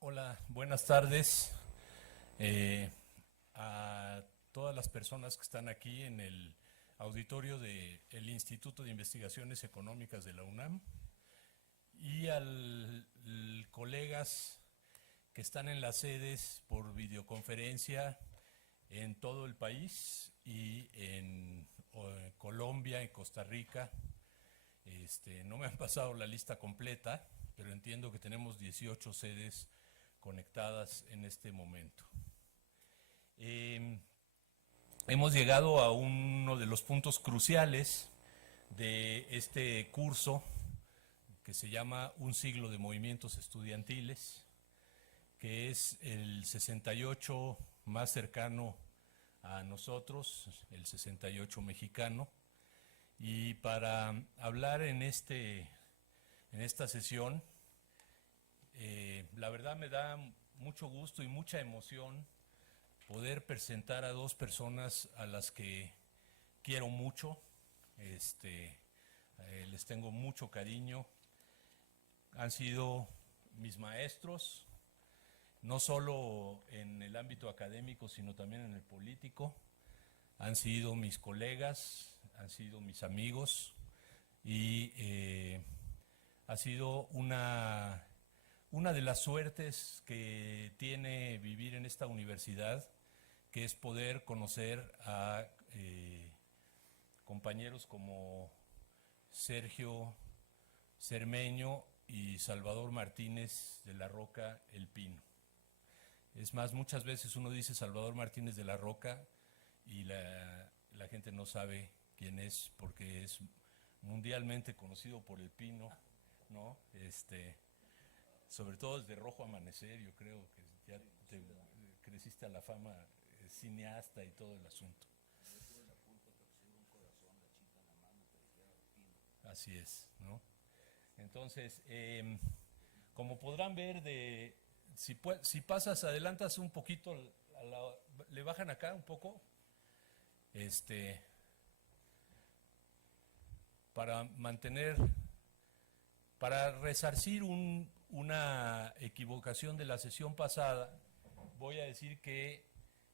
Hola, buenas tardes eh, a todas las personas que están aquí en el auditorio del Instituto de Investigaciones Económicas de la UNAM y colegas que están en las sedes por videoconferencia en todo el país y en Colombia, en Costa Rica. No me han pasado la lista completa, pero entiendo que tenemos 18 sedes conectadas en este momento. Eh, Hemos llegado a uno de los puntos cruciales de este curso que se llama Un siglo de movimientos estudiantiles, que es el 68 más cercano a nosotros, el 68 mexicano. Y para hablar en esta sesión, la verdad me da mucho gusto y mucha emoción poder presentar a dos personas a las que quiero mucho, les tengo mucho cariño, han sido mis maestros, no solo en el ámbito académico, sino también en el político, han sido mis colegas, han sido mis amigos y ha sido una de las suertes que tiene vivir en esta universidad, que es poder conocer a compañeros como Sergio Cermeño y Salvador Martínez de la Roca El Pino. Es más, muchas veces uno dice Salvador Martínez de la Roca y la gente no sabe quién es, porque es mundialmente conocido por El Pino, ¿no? Sobre todo desde Rojo Amanecer, yo creo que ya te creciste a la fama, cineasta y todo el asunto. Así es, ¿no? Entonces, como podrán ver, si pasas, adelantas un poquito, le bajan acá un poco, este, para mantener, para resarcir una equivocación de la sesión pasada, voy a decir que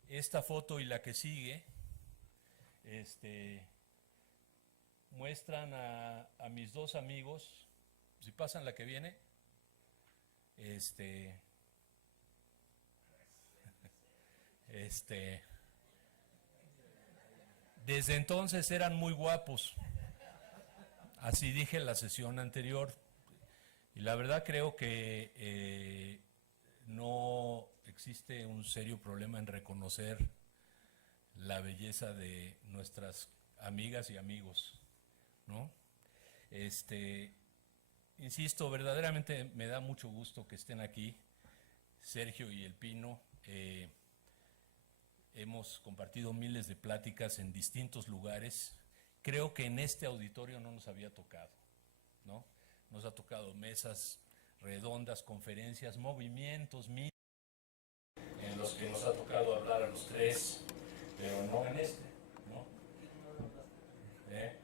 esta foto y la que sigue, este, muestran a mis dos amigos. Si pasan la que viene, este, este, desde entonces eran muy guapos, así dije en la sesión anterior, y la verdad creo que no existe un serio problema en reconocer la belleza de nuestras amigas y amigos, ¿no? Este, Insisto, verdaderamente me da mucho gusto que estén aquí, Sergio y El Pino. Hemos compartido miles de pláticas en distintos lugares. Creo que en este auditorio no nos había tocado, ¿no? Nos ha tocado mesas redondas, conferencias, movimientos, en los que nos ha tocado hablar a los tres, pero no en este, ¿no? ¿Eh?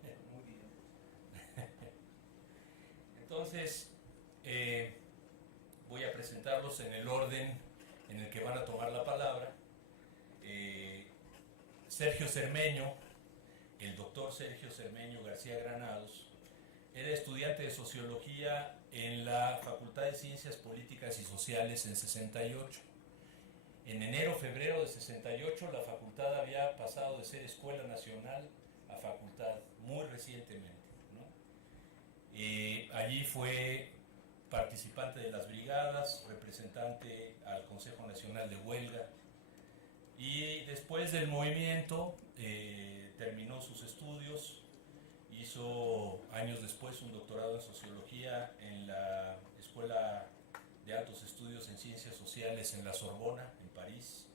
Entonces, eh, voy a presentarlos en el orden en el que van a tomar la palabra. Eh, Sergio Cermeño, el doctor Sergio Cermeño García Granados, era estudiante de sociología en la Facultad de Ciencias Políticas y Sociales en 68. En enero-febrero de 68 la facultad había pasado de ser escuela nacional a facultad, muy recientemente, ¿no? Allí fue participante de las brigadas, representante al Consejo Nacional de Huelga, y después del movimiento terminó sus estudios, hizo años después un doctorado en sociología en la Escuela de Altos Estudios en Ciencias Sociales en la Sorbona, en París,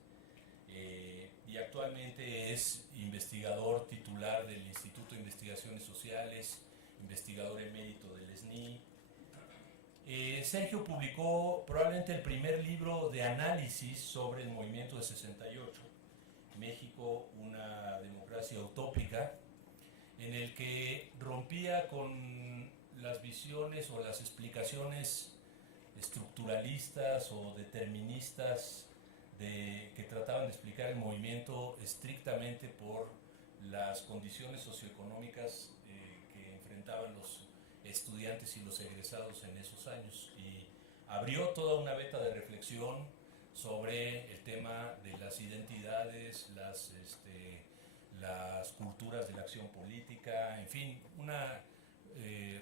y actualmente es investigador titular del Instituto de Investigaciones Sociales, investigador emérito del SNI. Sergio publicó probablemente el primer libro de análisis sobre el movimiento de 68, México, una democracia utópica, en el que rompía con las visiones o las explicaciones estructuralistas o deterministas que trataban de explicar el movimiento estrictamente por las condiciones socioeconómicas que enfrentaban los estudiantes y los egresados en esos años, y abrió toda una veta de reflexión sobre el tema de las identidades, las culturas de la acción política, en fin, una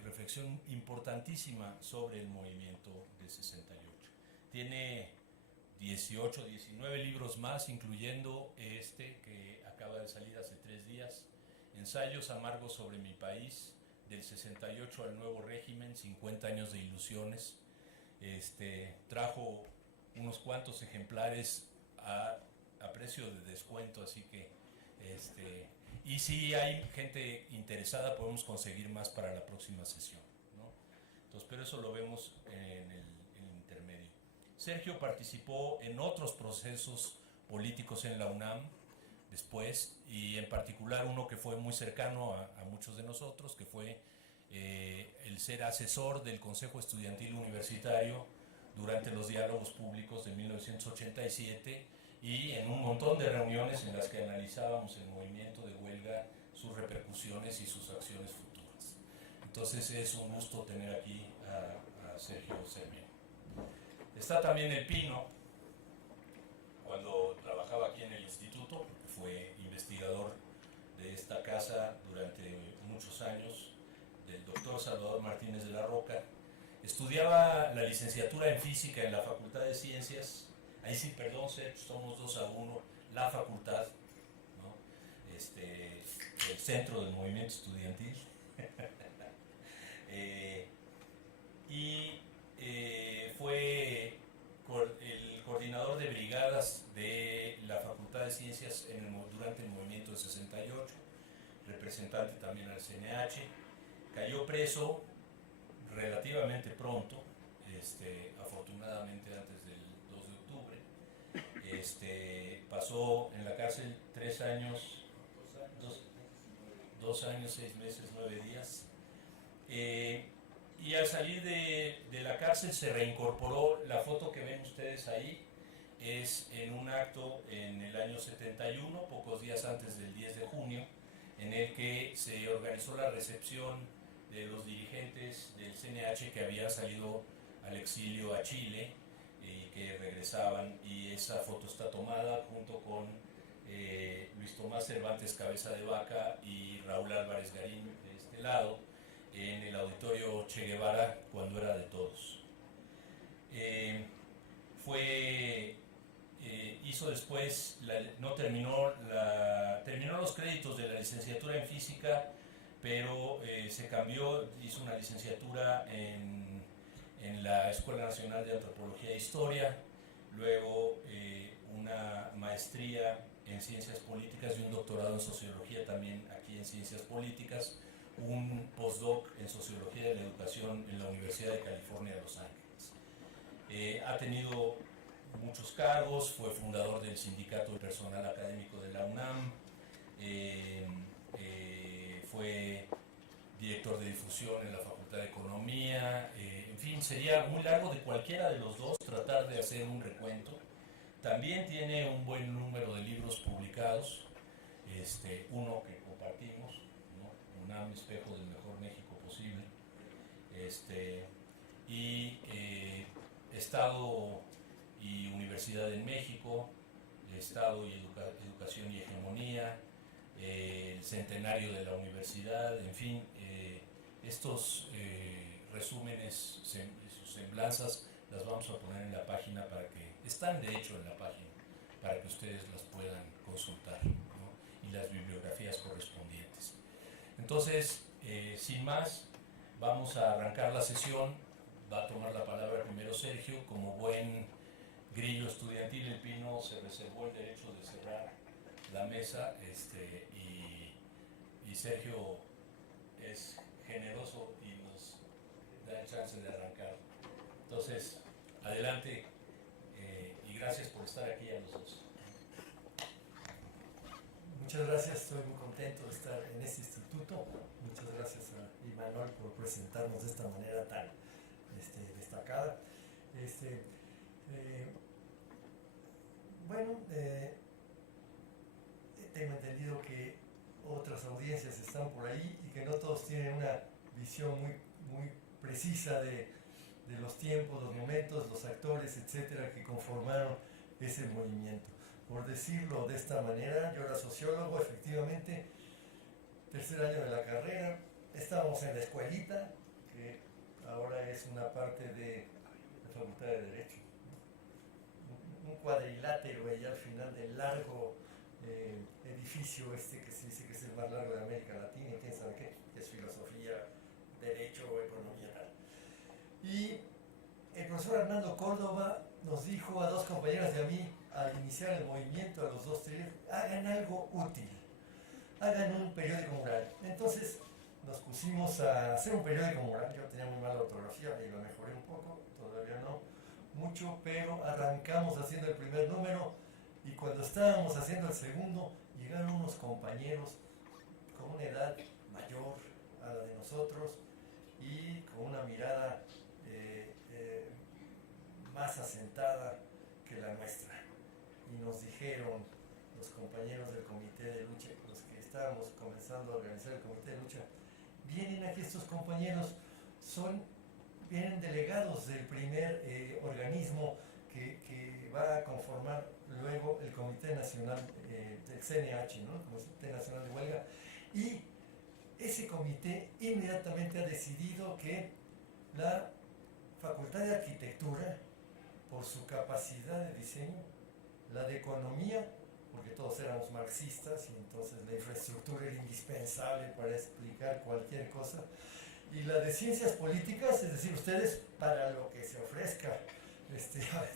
reflexión importantísima sobre el movimiento del 68. Tiene 18, 19 libros más, incluyendo este que acaba de salir hace 3 días, Ensayos amargos sobre mi país, del 68 al nuevo régimen, 50 años de ilusiones. Trajo unos cuantos ejemplares a precio de descuento, así que y si hay gente interesada podemos conseguir más para la próxima sesión, ¿no? Entonces, pero eso lo vemos en el intermedio. Sergio participó en otros procesos políticos en la UNAM después, y en particular uno que fue muy cercano a muchos de nosotros, que fue el ser asesor del Consejo Estudiantil Universitario durante los diálogos públicos de 1987, y en un montón de reuniones en las que analizábamos el movimiento de huelga, sus repercusiones y sus acciones futuras. Entonces es un gusto tener aquí a Sergio Cermeño. Está también el Pino, cuando trabajaba aquí en el instituto, fue investigador de esta casa durante muchos años, del doctor Salvador Martínez de la Roca. Estudiaba la licenciatura en física en la Facultad de Ciencias. Ahí sí, perdón, somos 2-1, la facultad, ¿no? El centro del movimiento estudiantil. Fue el coordinador de brigadas de la Facultad de Ciencias durante el movimiento del 68, representante también al CNH. Cayó preso relativamente pronto, afortunadamente antes del 2 de octubre. Pasó en la cárcel 3 años, 2 años, 6 meses, 9 días. Y al salir de la cárcel se reincorporó. La foto que ven ustedes ahí es en un acto en el año 71, pocos días antes del 10 de junio, en el que se organizó la recepción de los dirigentes del CNH que habían salido al exilio a Chile y que regresaban, y esa foto está tomada junto con Luis Tomás Cervantes Cabeza de Vaca y Raúl Álvarez Garín de este lado, en el auditorio Che Guevara, cuando era de todos. Hizo después, terminó los créditos de la licenciatura en física, pero se cambió, hizo una licenciatura en la Escuela Nacional de Antropología e Historia, luego una maestría en Ciencias Políticas y un doctorado en Sociología también aquí en Ciencias Políticas, un postdoc en Sociología de la Educación en la Universidad de California de Los Ángeles. Ha tenido muchos cargos, fue fundador del Sindicato de Personal Académico de la UNAM, fue director de difusión en la Facultad de Economía, en fin, sería muy largo de cualquiera de los dos tratar de hacer un recuento. También tiene un buen número de libros publicados, uno que compartimos, ¿no? UNAM, Espejo del Mejor México Posible, Estado y Universidad en México, Estado y Educación y Hegemonía, el centenario de la universidad, en fin, estos resúmenes, sus semblanzas, las vamos a poner en la página están de hecho en la página, para que ustedes las puedan consultar, ¿no? Y las bibliografías correspondientes. Entonces, sin más, vamos a arrancar la sesión. Va a tomar la palabra primero Sergio. Como buen grillo estudiantil, el Pino se reservó el derecho de cerrar la mesa, y Sergio es generoso y nos da el chance de arrancar. Entonces, adelante, y gracias por estar aquí a los dos. Muchas gracias, estoy muy contento de estar en este instituto. Muchas gracias a Imanol por presentarnos de esta manera tan destacada. Este, bueno, tengo entendido que otras audiencias están por ahí y que no todos tienen una visión muy precisa de los tiempos, los momentos, los actores, etcétera, que conformaron ese movimiento. Por decirlo de esta manera, yo era sociólogo, efectivamente, tercer año de la carrera, estábamos en la escuelita, que ahora es una parte de la Facultad de Derecho, un cuadrilátero ahí al final del largo edificio este que se dice que es el más largo de América Latina y quién sabe qué, que es filosofía, derecho, economía, tal. Y el profesor Hernando Córdoba nos dijo a dos compañeras y a mí, al iniciar el movimiento, a los dos, tres, hagan algo útil, hagan un periódico mural. Entonces nos pusimos a hacer un periódico mural. Yo tenía muy mala ortografía y lo mejoré un poco, todavía no mucho, pero arrancamos haciendo el primer número y cuando estábamos haciendo el segundo, llegaron unos compañeros con una edad mayor a la de nosotros y con una mirada más asentada que la nuestra. Y nos dijeron los compañeros del comité de lucha, los que estábamos comenzando a organizar el comité de lucha, vienen aquí estos compañeros, vienen delegados del primer organismo que va a conformar luego el Comité Nacional del CNH, ¿no? El Comité Nacional de Huelga, y ese comité inmediatamente ha decidido que la Facultad de Arquitectura, por su capacidad de diseño, la de Economía, porque todos éramos marxistas y entonces la infraestructura era indispensable para explicar cualquier cosa, y la de Ciencias Políticas, es decir, ustedes para lo que se ofrezca,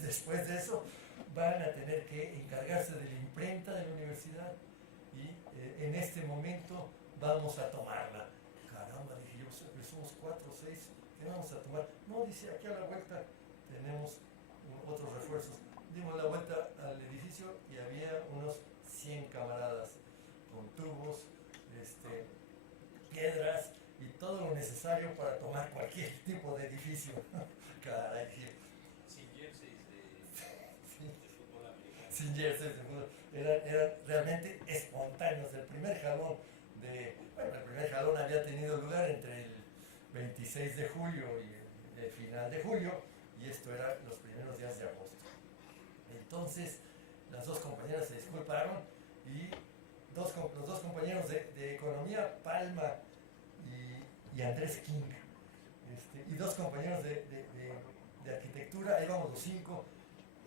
después de eso van a tener que encargarse de la imprenta de la universidad y en este momento vamos a tomarla. Caramba, dije yo, somos 4 o 6, ¿qué vamos a tomar? No, dice, aquí a la vuelta tenemos otros refuerzos. Dimos la vuelta al edificio y había unos 100 camaradas con tubos, piedras y todo lo necesario para tomar cualquier tipo de edificio. Caray, sin jerseys de fútbol americano. Sin jerseys de fútbol. Eran realmente espontáneos. El primer jalón había tenido lugar entre el 26 de julio y el final de julio, y esto era los primeros días de agosto. Entonces, las dos compañeras se disculparon y los dos compañeros de Economía, Palma y Andrés King, y dos compañeros de Arquitectura, ahí vamos los 5,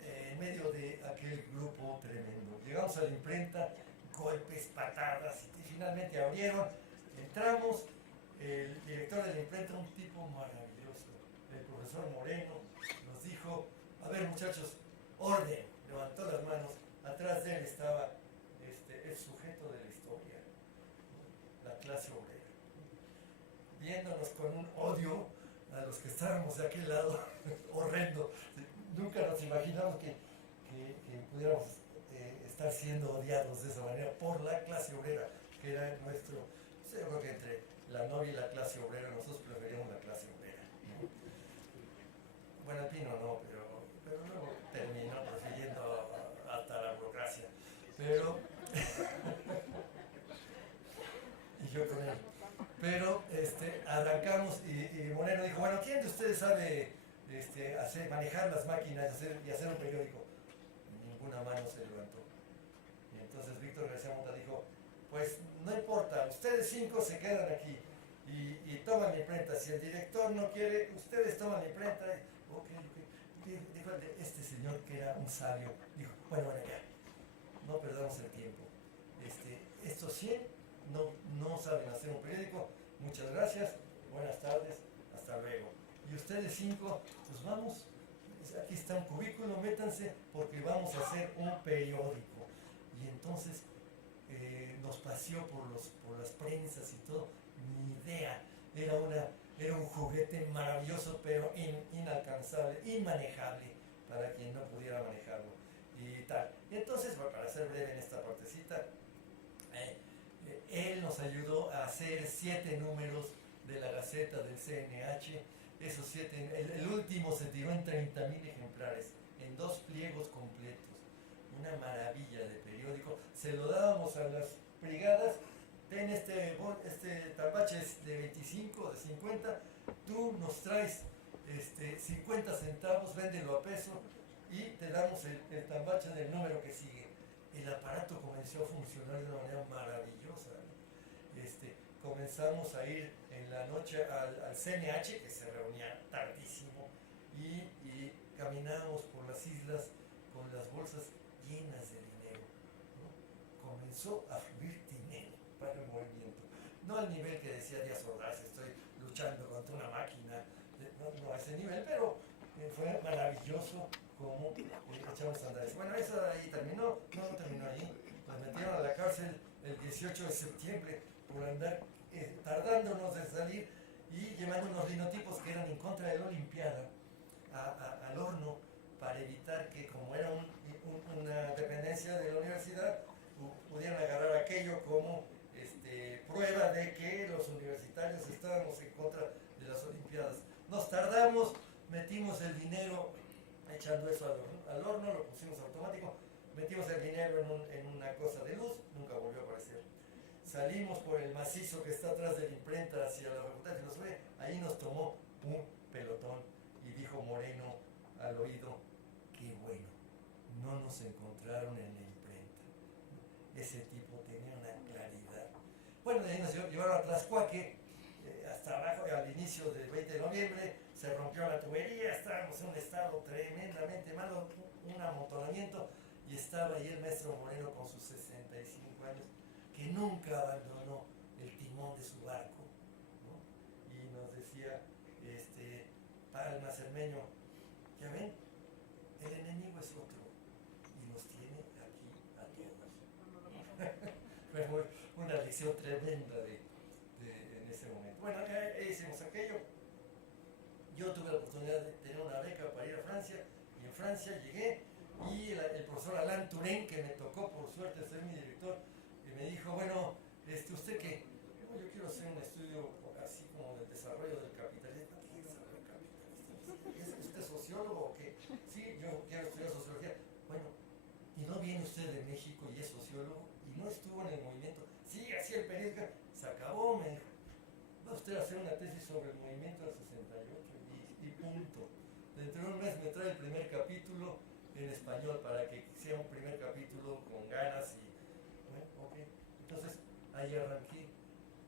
en medio de aquel grupo tremendo. Llegamos a la imprenta, golpes, patadas, y finalmente abrieron, entramos, el director de la imprenta, un tipo maravilloso, el profesor Moreno, nos dijo, a ver muchachos, orden, levantó las manos, atrás de él estaba el sujeto de la historia, la clase obrera, viéndonos con un odio a los que estábamos de aquel lado, horrendo. Nunca nos imaginamos que pudiéramos estar siendo odiados de esa manera por la clase obrera, que era nuestro, yo creo que entre la novia y la clase obrera, nosotros preferíamos la clase obrera, ¿no? Bueno, el Pino no, pero luego terminó prefiriendo hasta la burocracia, pero y yo con él. Pero arrancamos y Moreno dijo, bueno, ¿quién de ustedes sabe manejar las máquinas y hacer un periódico? Ninguna mano se levantó. Y entonces Víctor García Mota dijo, pues no importa, ustedes 5 se quedan aquí y toman mi imprenta. Si el director no quiere, ustedes toman mi imprenta. Ok. Dijo este señor que era un sabio, dijo, bueno, ya, no perdamos el tiempo. Estos 100 no saben hacer un periódico, muchas gracias, buenas tardes, hasta luego. Y ustedes 5, pues vamos, aquí está un cubículo, métanse porque vamos a hacer un periódico. Y entonces nos paseó por las prensas y todo, ni idea, era un juguete maravilloso pero inalcanzable, inmanejable para quien no pudiera manejarlo y tal. Y entonces, bueno, para ser breve en esta partecita, él nos ayudó a hacer 7 números de la Gaceta del CNH esos 7, el último se tiró en 30,000 ejemplares, en 2 pliegos completos. Una maravilla de periódico. Se lo dábamos a las brigadas. Ten este tambache de 25, de 50, tú nos traes 50 centavos, véndelo a peso y te damos el tambache del número que sigue. El aparato comenzó a funcionar de una manera maravillosa. Comenzamos a ir en la noche al CNH, que se reunía tardísimo, y caminábamos por las islas con las bolsas llenas de dinero, ¿no? Comenzó a fluir dinero para el movimiento. No al nivel que decía Díaz Ordaz, estoy luchando contra una máquina, no a ese nivel, pero fue maravilloso como echamos a andar. Bueno, eso ahí terminó, no terminó ahí. Nos metieron a la cárcel el 18 de septiembre por andar tardándonos en salir y llevando unos linotipos que eran en contra de la Olimpiada al horno para evitar que, como era una dependencia de la universidad, pudieran agarrar aquello como prueba de que los universitarios estábamos en contra de las Olimpiadas. Nos tardamos, metimos el dinero echando eso al horno, lo pusimos automático, metimos el dinero en una cosa de luz, nunca volvió a aparecer. Salimos por el macizo que está atrás de la imprenta hacia la Facultad de Filosofía, ahí nos tomó un pelotón y dijo Moreno al oído: qué bueno, no nos encontraron en la imprenta. Ese tipo tenía una claridad. Bueno, de ahí nos llevaron a Tlaxcuaque, hasta abajo, al inicio del 20 de noviembre, se rompió la tubería, estábamos en un estado tremendamente malo, un amontonamiento, y estaba ahí el maestro Moreno con sus 65 años, que nunca abandonó el timón de su barco, ¿no? Y nos decía, Palma Cermeño, ya ven, el enemigo es otro, y nos tiene aquí a todos. Fue una lección tremenda en ese momento. Bueno, hicimos aquello. Yo tuve la oportunidad de tener una beca para ir a Francia, y en Francia llegué, y el profesor Alain Touraine, que me tocó por suerte ser mi director, me dijo: bueno, ¿usted qué? Yo quiero hacer un estudio así como del desarrollo del capitalismo. ¿Qué desarrollo capitalista? ¿Es usted sociólogo o qué? Sí, yo quiero estudiar sociología. Bueno, ¿y no viene usted de México y es sociólogo? ¿Y no estuvo en el movimiento? Sí, así el periódico. Se acabó, me dijo. Va usted a hacer una tesis sobre el movimiento del 68 y punto. Dentro de un mes me trae el primer capítulo en español para que sea un primer capítulo con ganas y... Bueno, ok. Entonces, ahí arranqué.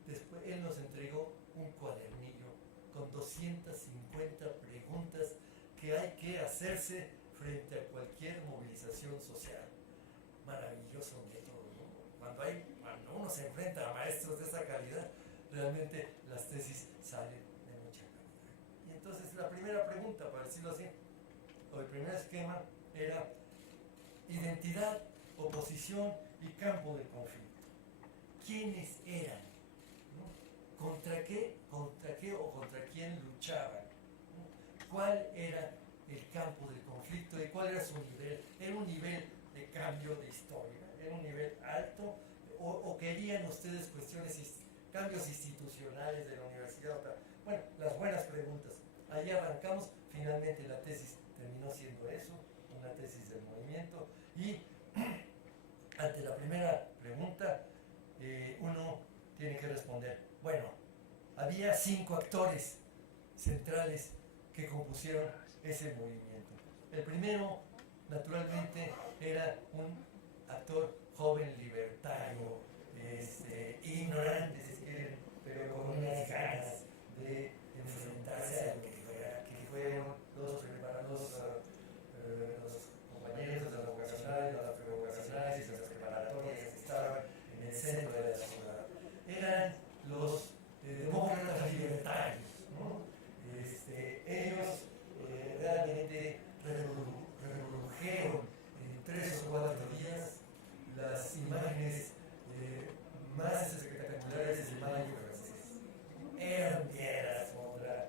Después él nos entregó un cuadernillo con 250 preguntas que hay que hacerse frente a cualquier movilización social. Maravilloso método, ¿no? Cuando uno se enfrenta a maestros de esa calidad, realmente las tesis salen de mucha calidad. Y entonces la primera pregunta, para decirlo así, o el primer esquema era identidad, oposición y campo de conflicto. ¿Quiénes eran? ¿No? ¿Contra qué o contra quién luchaban? ¿No? ¿Cuál era el campo del conflicto y cuál era su nivel? ¿Era un nivel de cambio de historia? ¿Era un nivel alto? ¿O querían ustedes cambios institucionales de la universidad? Bueno, las buenas preguntas. Ahí arrancamos. Finalmente la tesis terminó siendo eso, una tesis del movimiento. Y ante la primera pregunta, uno tiene que responder. Bueno, había 5 actores centrales que compusieron ese movimiento. El primero, naturalmente, era un actor joven, libertario, ignorante, si quieren, pero con unas ganas de enfrentarse a lo que fueron los compañeros de las vocacionales, las prevocacionales y las preparatorias que estaban en el centro de la ciudad. Eran los demócratas libertarios, ¿no? Ellos realmente reprodujeron en 3 o 4 días las imágenes más espectaculares del mayo francés. Eran fieras contra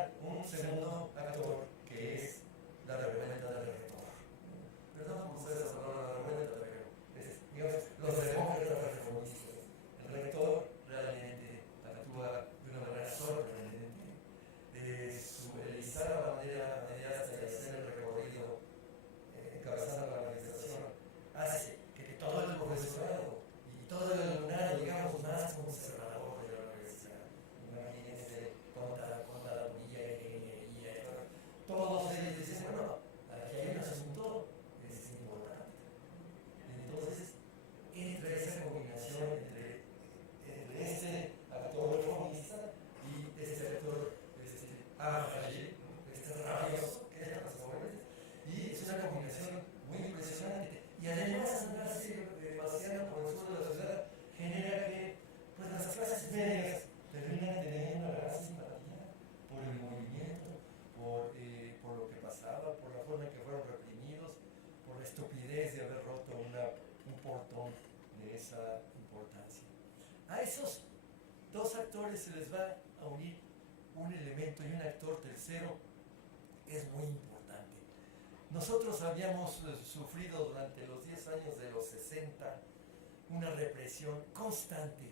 entra un segundo actor que es la revuelta del rector. Perdón por ustedes hablar de la revuelta, pero digamos, los demócratas reformistas. El rector realmente actúa de una manera sorprendente. Elizar la manera de hacer el recorrido, encabezando la organización, hace que todo el profesorado y todo el alumnado, digamos, más conservador de la universidad, imagínense, contaduría, ingeniería, todos ellos dicen, bueno, aquí hay un asunto importante. Entonces, entre esa combinación entre este actor reformista y este actor rabioso, que es las jóvenes, y es una combinación muy impresionante. Y además, andarse paseando por el sur de la ciudad genera que pues, las clases medias terminan teniendo una gran simpatía por el movimiento, por lo que pasaba, por la forma en que fueron reprimidos, por la estupidez de haber roto un portón de esa importancia. A esos dos actores se les va a unir un elemento y un actor tercero es muy importante. Nosotros habíamos sufrido durante los 10 años de los 60 una represión constante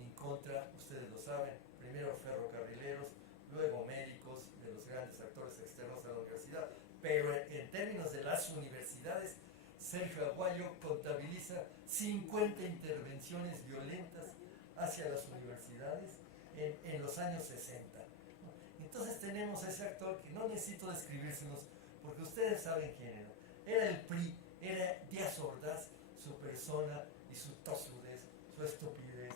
en contra, ustedes lo saben, primero ferrocarrileros, luego médicos, de los grandes actores externos a la universidad, pero en términos de las universidades, Sergio Aguayo contabiliza 50 intervenciones violentas hacia las universidades en los años 60. Entonces tenemos a ese actor que no necesito describírselos porque ustedes saben quién era. Era el PRI, era Díaz Ordaz, su persona y su tosudez, su estupidez,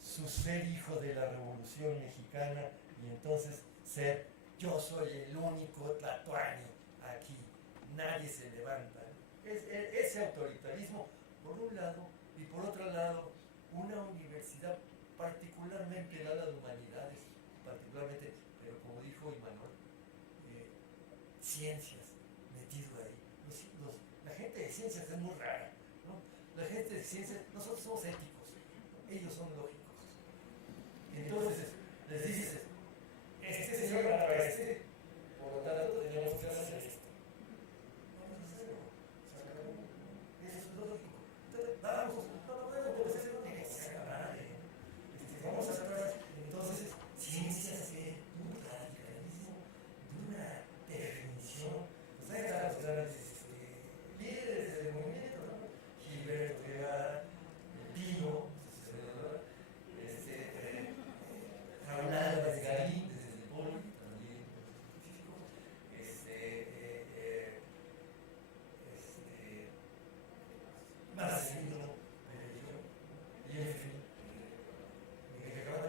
su ser hijo de la Revolución Mexicana y entonces ser yo soy el único Tlatuani aquí, nadie se levanta. Ese autoritarismo por un lado y por otro lado una universidad particularmente en la de humanidades, particularmente, pero como dijo Imanol, ciencias metido ahí. La gente de ciencias es muy rara, ¿no? La gente de ciencias, nosotros somos éticos, ellos son lógicos. Entonces, les dices, este señor para este, por lo tanto tenemos que hacer esto. Vamos a hacerlo, se acabó. Eso es lógico. Entonces, vamos, no ser lo que se acabará. Vamos atrás. Entonces, ciencias de un radicalismo, de una definición. Ustedes están los grandes líderes del movimiento, ¿no? Gilberto Guevara, Pino, Raúl Álvarez Garín, desde el Poli, también científico, Marcelino Perello, y en fin.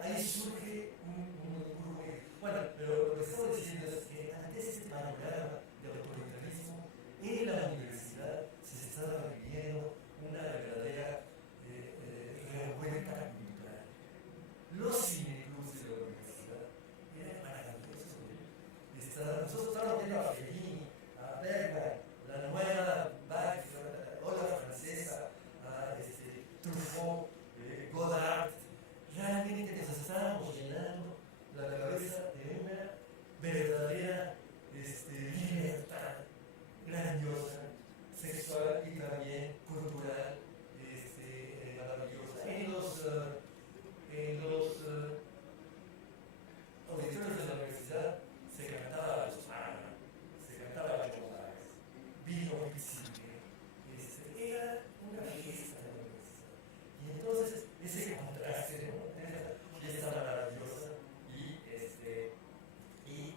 Ahí surge un grupo. Bueno, pero lo que estamos diciendo es que ante este panorama de autoritarismo en la universidad se estaba viviendo una verdadera revuelta cultural. Los cineclubs de la universidad eran maravillosos. Nosotros estábamos viendo a Fellini, a Bergman, la nueva ola francesa, a Truffaut, Godard. Realmente nos estábamos llenando la cabeza de una verdadera libertad grandiosa, sexual y también cultural, maravillosa. En los auditorios de la universidad se cantaba a los Ana, se cantaba a Chopin, vino visible, era una fiesta de la universidad. Y entonces ese contraste, ¿no? Esa fiesta maravillosa y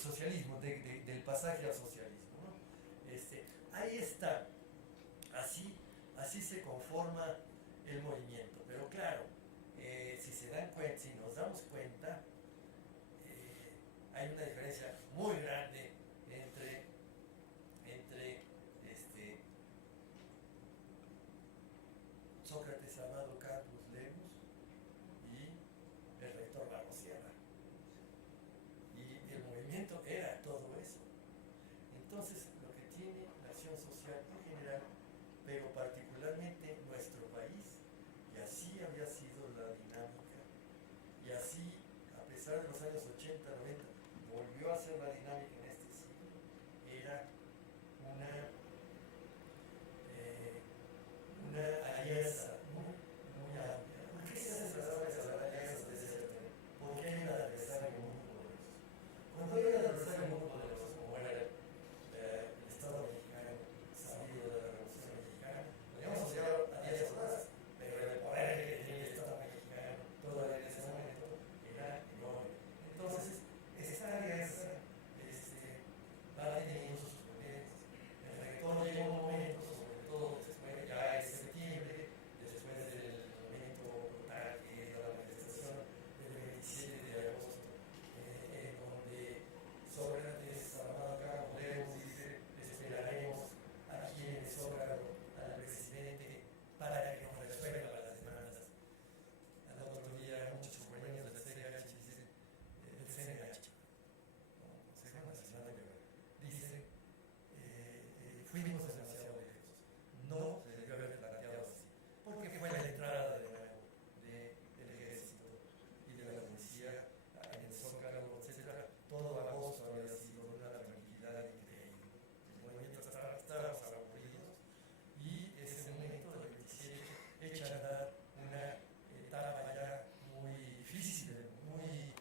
socialismo, del pasaje al socialismo, ¿no? Ahí está, así se conforma el movimiento, pero claro, si se dan cuenta, si nos damos cuenta, hay una diferencia muy grande entre Sócrates Amado Carlos Lemos y el rector Barros Sierra. Y el movimiento era todo eso. Entonces, lo que tiene la acción social en general, pero particularmente nuestro país, y así había sido la dinámica, y así, a pesar de los años 80, 90, volvió a ser la dinámica en este siglo, era una alianza muy, muy amplia. ¿Por qué se hacen las alianzas de ese orden? Porque hay un adversario muy poderoso. Cuando hay un adversario muy poderoso, como era el Estado mexicano, salido de la Revolución Mexicana, podríamos llegar a 10 horas, pero el poder que tenía el Estado mexicano todavía en ese momento era enorme. Entonces, esta alianza va teniendo sus problemas. El rector llega un momento, sobre todo después, ya en septiembre, después del momento brutal que es la manifestación del 27 de agosto, donde Sócrates, Amado Carlos Lemos, dice: esperaremos aquí en el Zócalo al presidente para que nos resuelva las demandas. Al otro día, muchos compañeros del CNH dicen, el CNH, no, Consejo Nacional de Guerra, dicen, fuimos demasiado lejos. No se debió haber planteado así, porque fue la entrada de nuevo del ejército y de la policía en el Zócalo, etc. Todo agosto había sido una tranquilidad increíble. El movimiento estábamos aburridos y ese momento del 27 echa a andar una etapa ya muy difícil, muy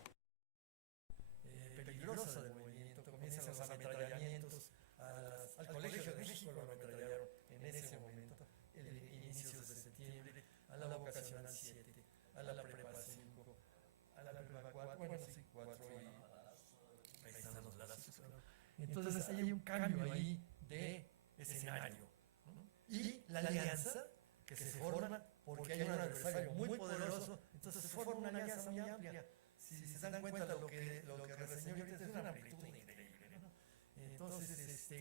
peligrosa del movimiento. Comienzan los ametrallamientos al Colegio de México, lo ametrallaron en ese momento, el inicios de septiembre, a la vocacional 7, a la prepa 5, a la prepa 4, bueno, sí, 4 y ahí están los lazos. Entonces hay un cambio ahí de escenario, ¿no? Y la alianza que se forma porque hay un adversario muy poderoso, entonces se forma una alianza muy amplia. Si se dan cuenta lo que reseñó ahorita es una amplitud increíble, ¿no? Entonces,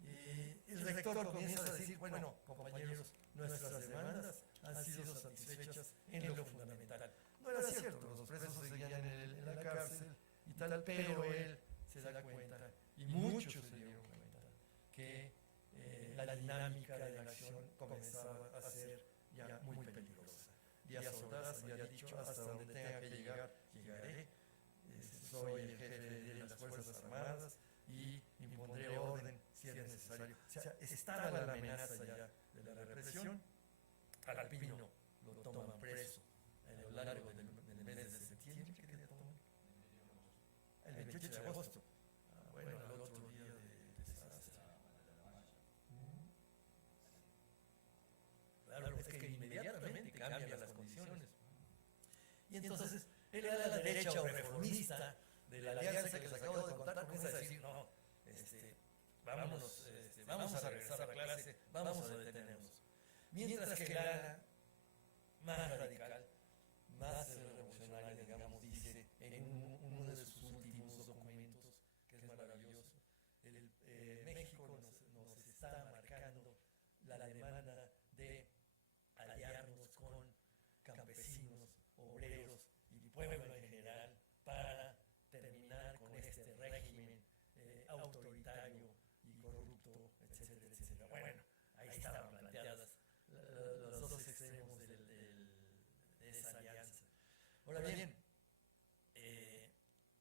el rector comienza a decir, bueno, compañeros, nuestras demandas han sido satisfechas en lo fundamental. No era cierto, los presos seguían en la cárcel y tal, pero él se da cuenta, y muchos se dieron cuenta, que la dinámica de la acción comenzaba a ser ya muy peligrosa. Díaz Ordaz había dicho: hasta donde tenga que llegar, llegaré. Soy el jefe de las Fuerzas Armadas y impondré orden si es necesario. O sea, estaba la amenaza ya de la represión. Al Alpino lo toman preso a lo largo del mes de septiembre. ¿Qué día toman? El 28 de agosto. Bueno, al otro día de desastre. Claro, es que inmediatamente cambian las condiciones. Y entonces, él era la derecha o reformista de la alianza que les acabo de contar, comienza a decir: no, vamos a regresar a clase, vamos a detenernos. Mientras que la más radical, más revolucionaria, digamos, dice en uno de sus últimos documentos, que es maravilloso: México nos está marcando la demanda de aliarnos con campesinos, obreros y pueblo en general para terminar con este régimen autoritario y corrupto, etcétera, etcétera. Bueno, ahí estaban planteadas los dos extremos de esa alianza. Ahora bien,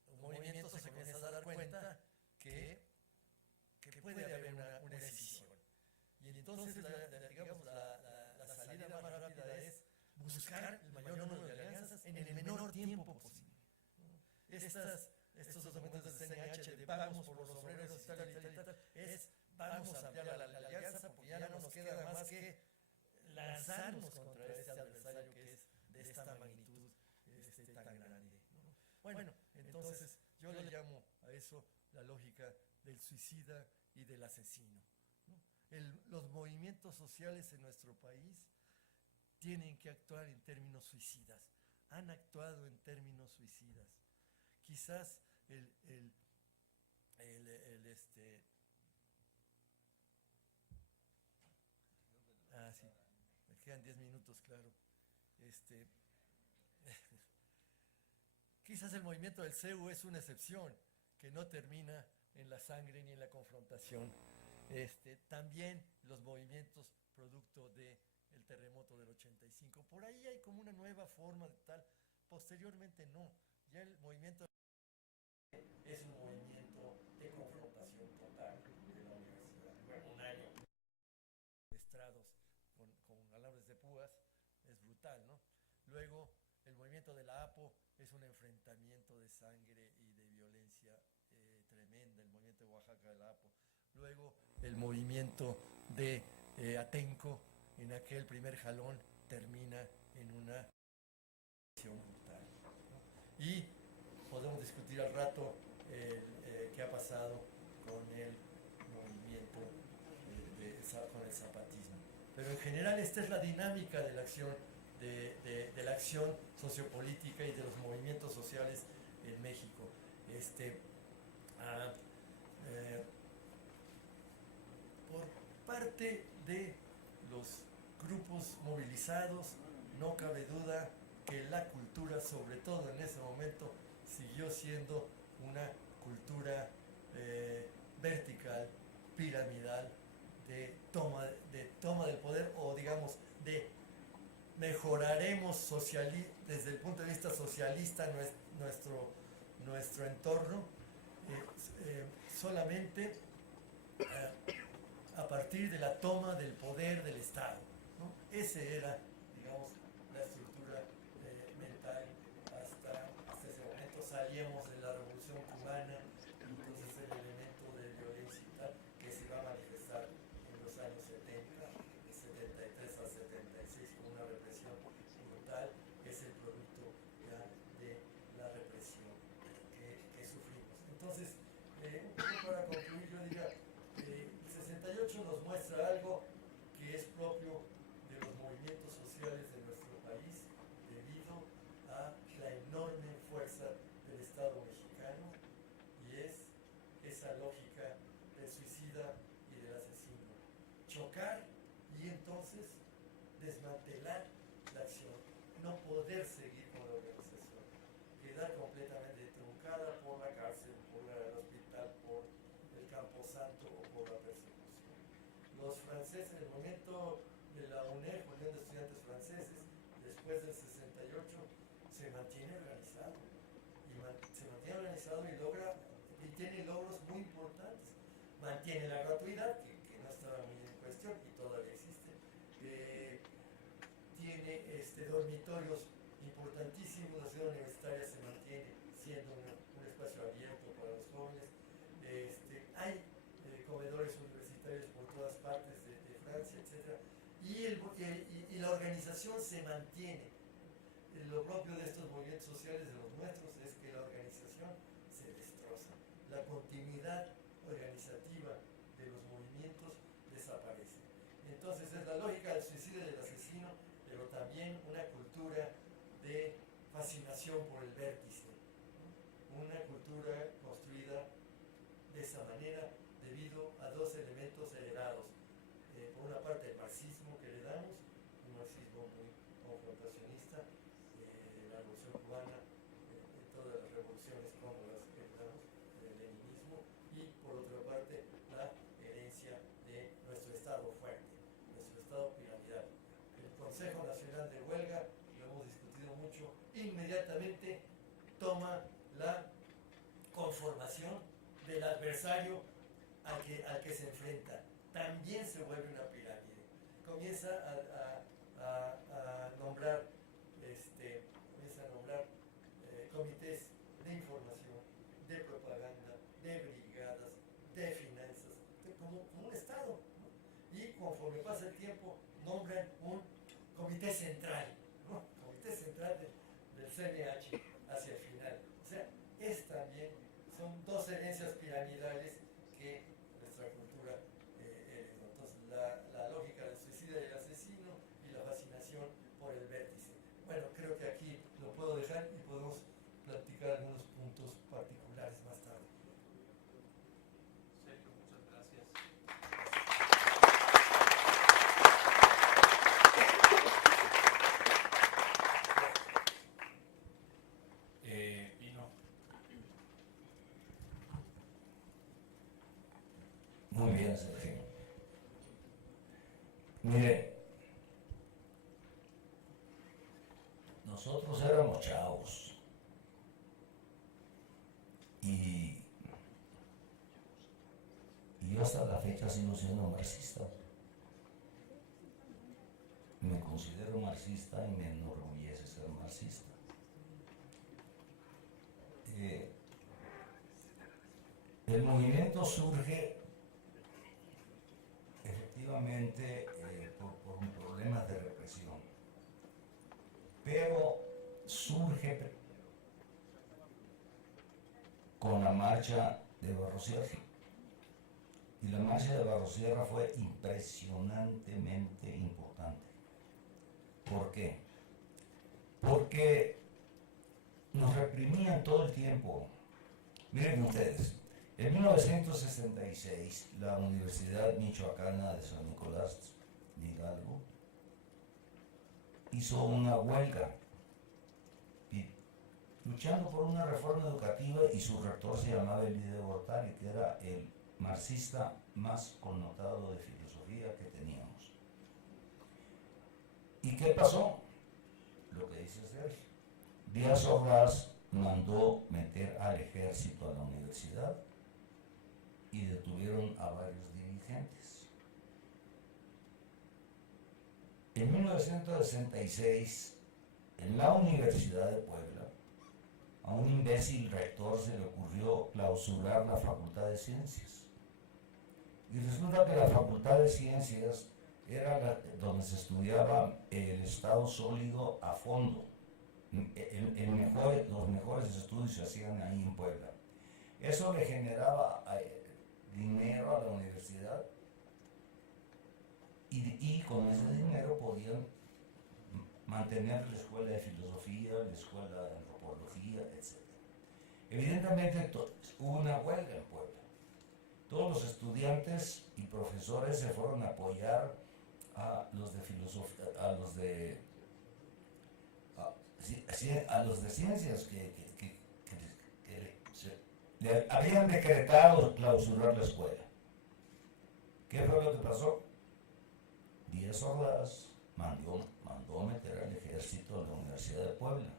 un movimiento se comienza a dar cuenta que puede haber una decisión. Y entonces, digamos, la salida más rápida es buscar el mayor número de alianzas en el menor tiempo posible. Estos documentos del CNH de vamos por los obreros y tal, es vamos a ampliar la alianza porque ya no nos queda más que lanzarnos contra este adversario que es de esta magnitud tan grande, ¿no? Bueno, entonces yo le llamo a eso la lógica del suicida y del asesino, ¿no? Los movimientos sociales en nuestro país tienen que actuar en términos suicidas, han actuado en términos suicidas. Quizás sí, me quedan 10 minutos, claro. Quizás el movimiento del CEU es una excepción, que no termina en la sangre ni en la confrontación. También los movimientos producto del terremoto del 85. Por ahí hay como una nueva forma de tal. Posteriormente no. Ya el movimiento es un movimiento de confrontación total de la universidad. Bueno, un año de estrados con alambres de púas es brutal, ¿no? Luego, el movimiento de la APO es un enfrentamiento de sangre y de violencia tremenda, el movimiento de Oaxaca de la APO. Luego, el movimiento de Atenco, en aquel primer jalón, termina en una acción brutal, ¿no? Y podemos discutir al rato qué ha pasado con el movimiento, con el zapatismo. Pero en general esta es la dinámica de la acción, de la acción sociopolítica y de los movimientos sociales en México. Por parte de los grupos movilizados, no cabe duda que la cultura, sobre todo en ese momento, siguió siendo una cultura vertical, piramidal, de toma del poder, o digamos, de mejoraremos desde el punto de vista socialista nuestro entorno, solamente a partir de la toma del poder del Estado, ¿no? Ese era, digamos, la estructura mental hasta ese momento. Salíamos de la Revolución Cubana, entonces el elemento de violencia y tal que se va a manifestar en los años 70, de 73 a 76, con una represión brutal, es el producto ya de la represión que sufrimos. Entonces, un poco para concluir, yo diría, el 68 nos muestra algo que es propio de los movimientos sociales de nuestro país debido a la enorme fuerza del Estado mexicano, y es esa lógica del suicida y del asesino. Chocar y entonces desmantelar la acción, no poder seguir con la organización, quedar completamente truncada por la cárcel, por el hospital, por el Camposanto o por la persecución. Los franceses, en el momento de la UNED, Unión de Estudiantes Franceses, después del 68, se mantiene organizado y tiene logros muy importantes. Mantiene la gratuidad, que no estaba muy en cuestión y todavía existe. Tiene dormitorios importantísimos. La ciudad universitaria se mantiene siendo un espacio abierto para los jóvenes. Hay comedores universitarios por todas partes de Francia, etc. Y la organización se mantiene. Lo propio de estos movimientos sociales, de los nuestros, es que la organización se destroza. La continuidad organizativa de los movimientos desaparece. Entonces es la lógica del suicidio y del asesino, pero también una cultura de fascinación por el vértice, ¿no? Una cultura construida de esa manera debido a dos elementos heredados. Por una parte, el marxismo que heredamos, un marxismo muy confrontacionista, la Revolución Cubana, todas las revoluciones como las que heredamos, el leninismo, y por otra parte, la herencia de nuestro Estado fuerte, nuestro Estado piramidal. El Consejo Nacional de Huelga, lo hemos discutido mucho, inmediatamente toma la conformación del adversario al que se enfrenta. También se vuelve una pirámide. Comienza a nombrar, comités de información, de propaganda, de brigadas, de finanzas, como un Estado, ¿no? Y conforme pasa el tiempo, nombran un comité central, ¿no? Comité central del CNH hacia el final. O sea, es también son dos herencias piramidales que nuestra cultura heredó. Entonces, la lógica del suicida y el asesino y la fascinación por el vértice. Bueno, creo que aquí lo puedo dejar y podemos platicar algunos puntos particulares más tarde. Sergio, muchas gracias. Pino. Muy bien, Sergio. Mire, nosotros éramos chavos y yo hasta la fecha sigo siendo marxista. Me considero marxista y me enorgullece ser marxista. El movimiento surge efectivamente por un problema de represión, pero surge con la marcha de Barrosierra. Y la marcha de Barrosierra fue impresionantemente importante. ¿Por qué? Porque nos reprimían todo el tiempo. Miren ustedes, en 1966 la Universidad Michoacana de San Nicolás de Hidalgo hizo una huelga luchando por una reforma educativa, y su rector se llamaba Elide Gortari, que era el marxista más connotado de filosofía que teníamos. ¿Y qué pasó? Lo que dice Sergio. Díaz Ordaz mandó meter al ejército a la universidad y detuvieron a varios dirigentes. En 1966, en la Universidad de Puebla, a un imbécil rector se le ocurrió clausurar la Facultad de Ciencias. Y resulta que la Facultad de Ciencias era donde se estudiaba el estado sólido a fondo. Los mejores estudios se hacían ahí en Puebla. Eso le generaba dinero a la universidad y con ese dinero podían mantener la escuela de filosofía, la escuela de antropología, etc. Evidentemente hubo una huelga en Puebla. Todos los estudiantes y profesores se fueron a apoyar a los de filosofía, a los de ciencias que le habían decretado clausurar la escuela. ¿Qué fue lo que pasó? Díaz Ordaz mandó meter al ejército a la Universidad de Puebla.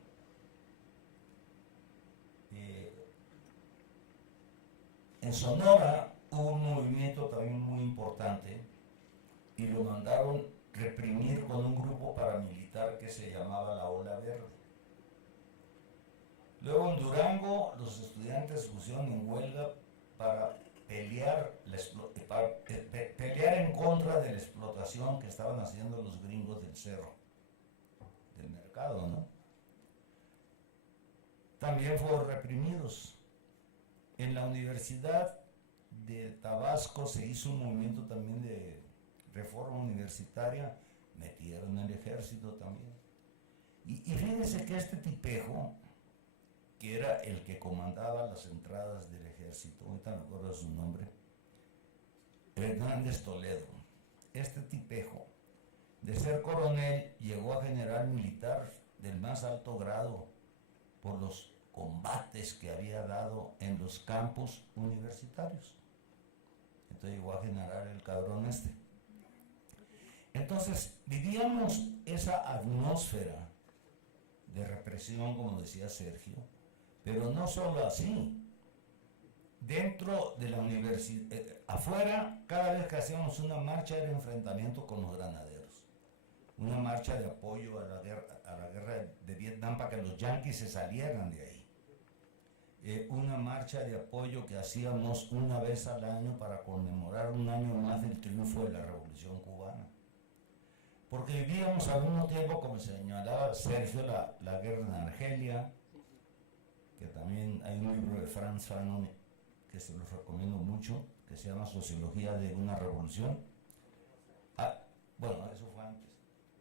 En Sonora hubo un movimiento también muy importante y lo mandaron reprimir con un grupo paramilitar que se llamaba la Ola Verde. Luego en Durango los estudiantes se pusieron en huelga para pelear en contra de la explotación que estaban haciendo los gringos del cerro, del mercado, ¿no? También fueron reprimidos. En la Universidad de Tabasco se hizo un movimiento también de reforma universitaria, metieron el ejército también. Y fíjense que este tipejo, que era el que comandaba las entradas del ejército, ahorita me acuerdo de su nombre, Hernández Toledo, este tipejo, de ser coronel, llegó a general militar del más alto grado por los combates que había dado en los campus universitarios. Entonces llegó a generar el cabrón este. Entonces vivíamos esa atmósfera de represión, como decía Sergio, pero no solo así. Dentro de la universidad, afuera, cada vez que hacíamos una marcha era enfrentamiento con los granaderos. Una marcha de apoyo a la guerra de Vietnam para que los yanquis se salieran de ahí. Una marcha de apoyo que hacíamos una vez al año para conmemorar un año más del triunfo de la Revolución Cubana. Porque vivíamos al mismo tiempo, como señalaba Sergio, la guerra en Argelia, que también hay un libro de Frantz Fanon que se los recomiendo mucho, que se llama Sociología de una Revolución. Bueno, eso fue antes.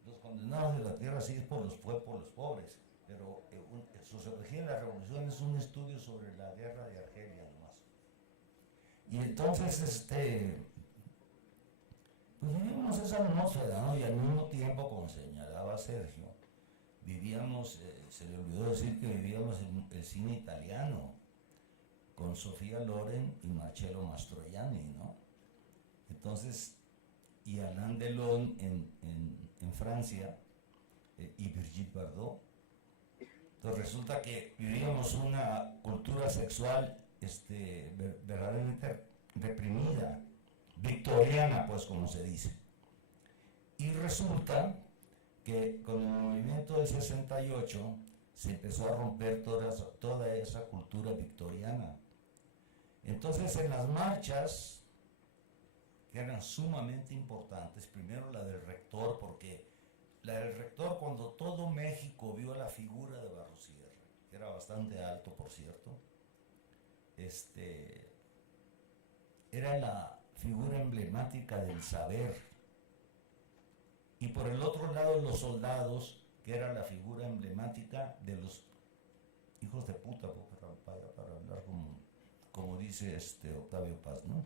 Los condenados de la tierra sí fue por los pobres, pero Sociología de la Revolución es un estudio sobre la guerra de Argelia nomás. Y entonces, pues vivíamos esa atmósfera, ¿no? Y al mismo tiempo, como señalaba Sergio, vivíamos, se le olvidó decir que vivíamos en el cine italiano, con Sofía Loren y Marcello Mastroianni, ¿no? Entonces, y Alain Delon en Francia, y Brigitte Bardot. Entonces resulta que vivíamos una cultura sexual verdaderamente reprimida, victoriana, pues, como se dice. Y resulta que con el movimiento del 68 se empezó a romper toda esa cultura victoriana. Entonces, en las marchas, que eran sumamente importantes, primero la del rector, porque la del rector, cuando todo México vio la figura de Barrosierra, que era bastante alto, por cierto, era la figura emblemática del saber. Y por el otro lado, los soldados, que era la figura emblemática de los hijos de puta, para hablar como dice Octavio Paz, ¿no?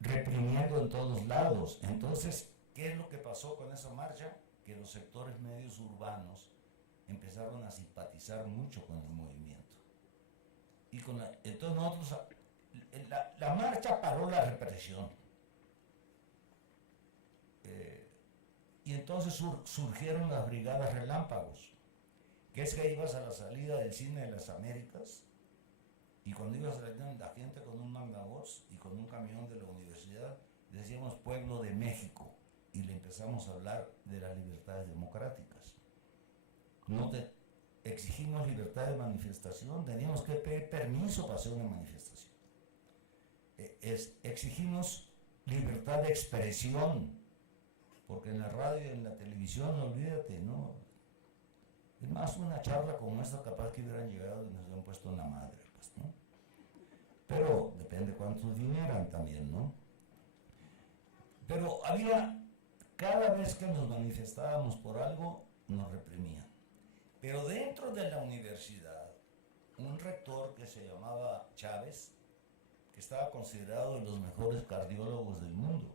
Reprimiendo en todos lados. Entonces, ¿qué es lo que pasó con esa marcha? Que los sectores medios urbanos empezaron a simpatizar mucho con el movimiento. Y entonces nosotros, la marcha paró la represión. Y entonces surgieron las brigadas relámpagos, que es que ibas a la salida del Cine de las Américas, y cuando ibas saliendo la gente con un mandavoz y con un camión de la universidad, decíamos Pueblo de México, y le empezamos a hablar de las libertades democráticas. No exigimos libertad de manifestación, teníamos que pedir permiso para hacer una manifestación. Exigimos libertad de expresión, porque en la radio y en la televisión, olvídate, ¿no? Es más, una charla como esta capaz que hubieran llegado y nos hubieran puesto en la madre, pues, ¿no? Pero depende cuántos vinieran también, ¿no? Pero cada vez que nos manifestábamos por algo, nos reprimían. Pero dentro de la universidad, un rector que se llamaba Chávez, que estaba considerado de los mejores cardiólogos del mundo,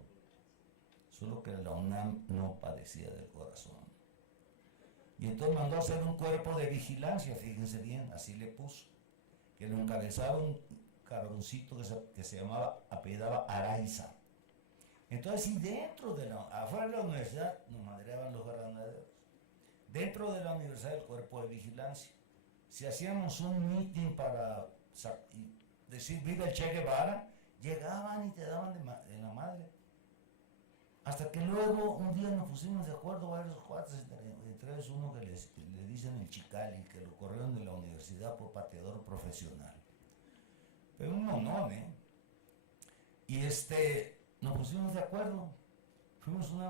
solo que la UNAM no padecía del corazón. Y entonces mandó a hacer un cuerpo de vigilancia, fíjense bien, así le puso, que lo encabezaba un cabroncito que se apellidaba Araiza. Entonces, si afuera de la universidad nos madreaban los granaderos, dentro de la universidad el cuerpo de vigilancia, si hacíamos un meeting para decir viva el Che Guevara, llegaban y te daban de la madre. Hasta que luego un día nos pusimos de acuerdo varios cuates, entre ellos uno que le dicen el Chicali, que lo corrieron de la universidad por pateador profesional. Pero un monón, ¿eh? Y nos pusimos de acuerdo. Fuimos a una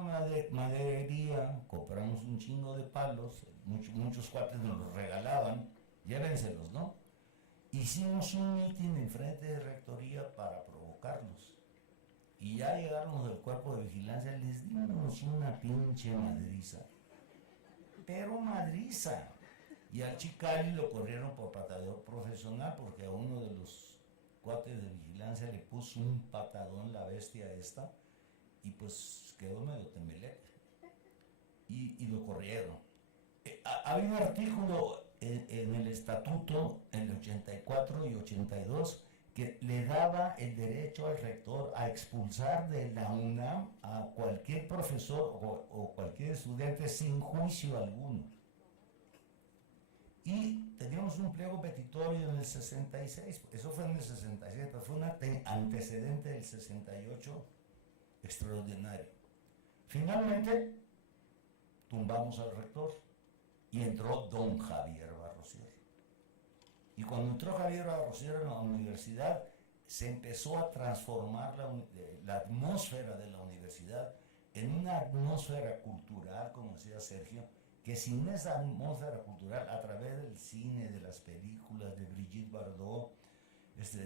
maderería, compramos un chingo de palos, muchos cuates nos los regalaban, llévenselos, ¿no? Hicimos un mitin enfrente de rectoría para provocarlos. Y ya llegaron los del cuerpo de vigilancia, les dimos una pinche madriza. Pero madriza. Y al Chicali lo corrieron por pateador profesional porque a uno de los cuates de vigilancia le puso un patadón la bestia esta y pues quedó medio tembeleque. Y lo corrieron. Había un artículo en el estatuto, en el 84 y 82, que le daba el derecho al rector a expulsar de la UNAM a cualquier profesor o cualquier estudiante sin juicio alguno. Y teníamos un pliego petitorio en el 66, eso fue en el 67, fue un antecedente del 68 extraordinario. Finalmente, tumbamos al rector y entró don Javier Barrosierra. Y cuando entró Javier Barrosierra en la universidad, se empezó a transformar la atmósfera de la universidad en una atmósfera cultural, como decía Sergio, que sin esa atmósfera cultural, a través del cine, de las películas de Brigitte Bardot,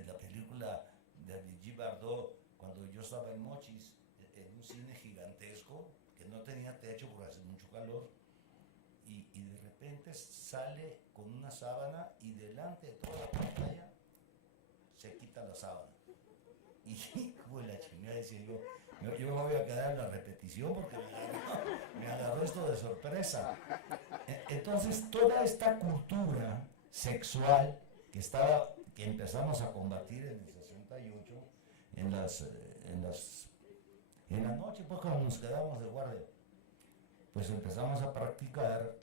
la película de Brigitte Bardot, cuando yo estaba en Mochis, en un cine gigantesco, que no tenía techo porque hace mucho calor, y de repente sale con una sábana y delante de toda la pantalla se quita la sábana. Y pues la chingada, decía yo me voy a quedar en la repetición porque me agarró esto de sorpresa. Entonces toda esta cultura sexual que empezamos a combatir en el 68, en la noche, pues cuando nos quedamos de guardia, pues empezamos a practicar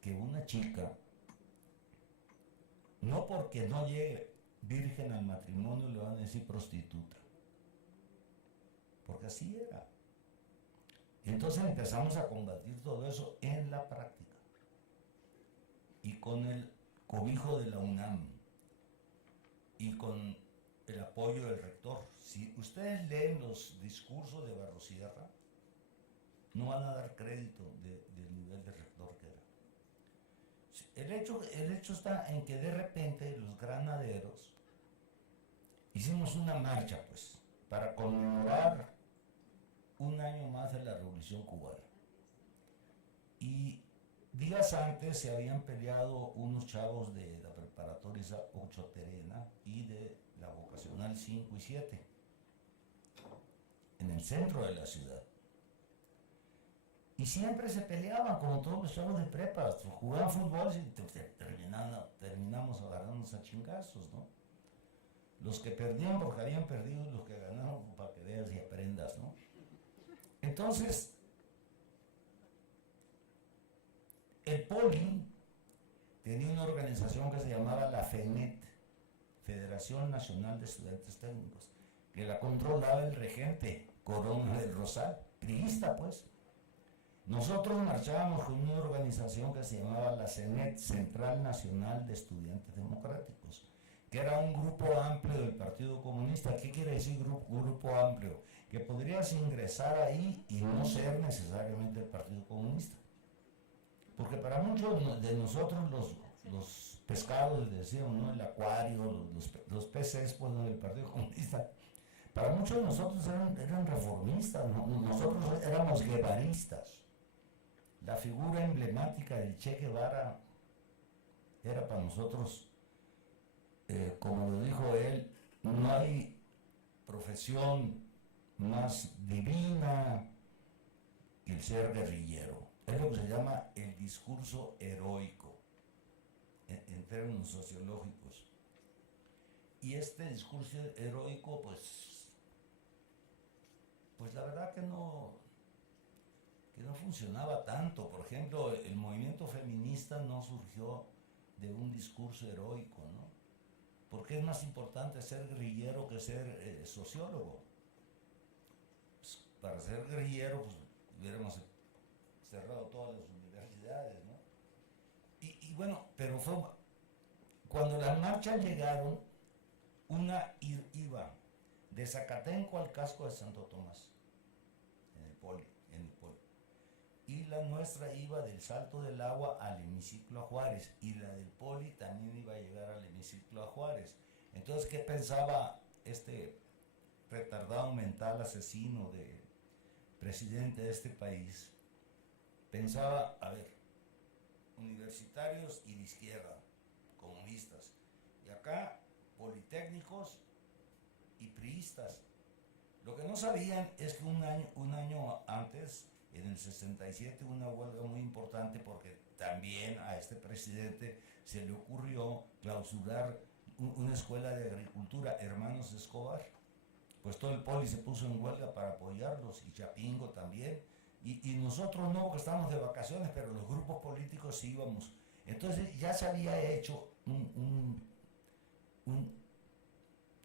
que una chica, no porque no llegue virgen al matrimonio le van a decir prostituta, porque así era. Entonces empezamos a combatir todo eso en la práctica y con el cobijo de la UNAM y con el apoyo del rector. Si ustedes leen los discursos de Barrosierra, no van a dar crédito del nivel de rector que era. El hecho está en que de repente los granaderos hicimos una marcha, pues, para conmemorar un año más de la Revolución Cubana. Y días antes se habían peleado unos chavos de la preparatoria Ocho Terena y de la vocacional 5 y 7 en el centro de la ciudad. Y siempre se peleaban, como todos los chavos de prepa, jugaban fútbol y terminamos agarrándonos a chingazos, ¿no? Los que perdían porque habían perdido y los que ganaron para que veas y aprendas, ¿no? Entonces, el Poli tenía una organización que se llamaba la FENET, Federación Nacional de Estudiantes Técnicos, que la controlaba el regente Corona del Rosal, priista, pues. Nosotros marchábamos con una organización que se llamaba la CENET, Central Nacional de Estudiantes Democráticos, que era un grupo amplio del Partido Comunista. ¿Qué quiere decir grupo amplio? Que podrías ingresar ahí y no ser necesariamente el Partido Comunista. Porque para muchos de nosotros los pescados, decíamos, ¿no? El acuario, los peces, pues, del Partido Comunista, para muchos de nosotros eran reformistas, ¿no? Nosotros éramos guevaristas. La figura emblemática del Che Guevara era para nosotros, como lo dijo él, no hay profesión más divina que el ser guerrillero. Es lo que se llama el discurso heroico, en términos sociológicos. Y este discurso heroico, pues la verdad que no funcionaba tanto. Por ejemplo, el movimiento feminista no surgió de un discurso heroico, ¿no? Porque es más importante ser guerrillero que ser sociólogo. Pues, para ser guerrillero, pues hubiéramos cerrado todas las universidades, ¿no? Y bueno, pero fue cuando las marchas llegaron, una iba de Zacatenco al casco de Santo Tomás, en el Poli. Y la nuestra iba del Salto del Agua al hemiciclo a Juárez, y la del Poli también iba a llegar al hemiciclo a Juárez. Entonces, ¿qué pensaba este retardado mental asesino de presidente de este país? Pensaba, a ver, universitarios y de izquierda, comunistas, y acá politécnicos y priistas. Lo que no sabían es que un año antes, en el 67, una huelga muy importante, porque también a este presidente se le ocurrió clausurar una escuela de agricultura, Hermanos Escobar. Pues todo el Poli se puso en huelga para apoyarlos, y Chapingo también. Y nosotros no, porque estábamos de vacaciones, pero los grupos políticos sí íbamos. Entonces ya se había hecho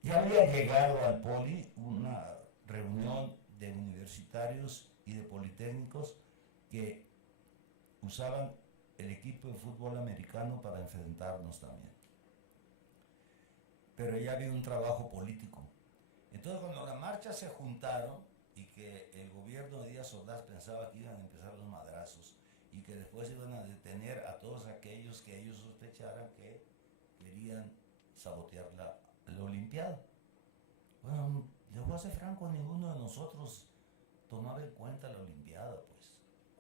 ya había llegado al Poli una reunión de universitarios y de politécnicos que usaban el equipo de fútbol americano para enfrentarnos también. Pero ya había un trabajo político. Entonces, cuando las marchas se juntaron y que el gobierno de Díaz Ordaz pensaba que iban a empezar los madrazos, que después iban a detener a todos aquellos que ellos sospecharan que querían sabotear la Olimpiada. Bueno, les voy a ser franco, ninguno de nosotros tomaba en cuenta la Olimpiada, pues.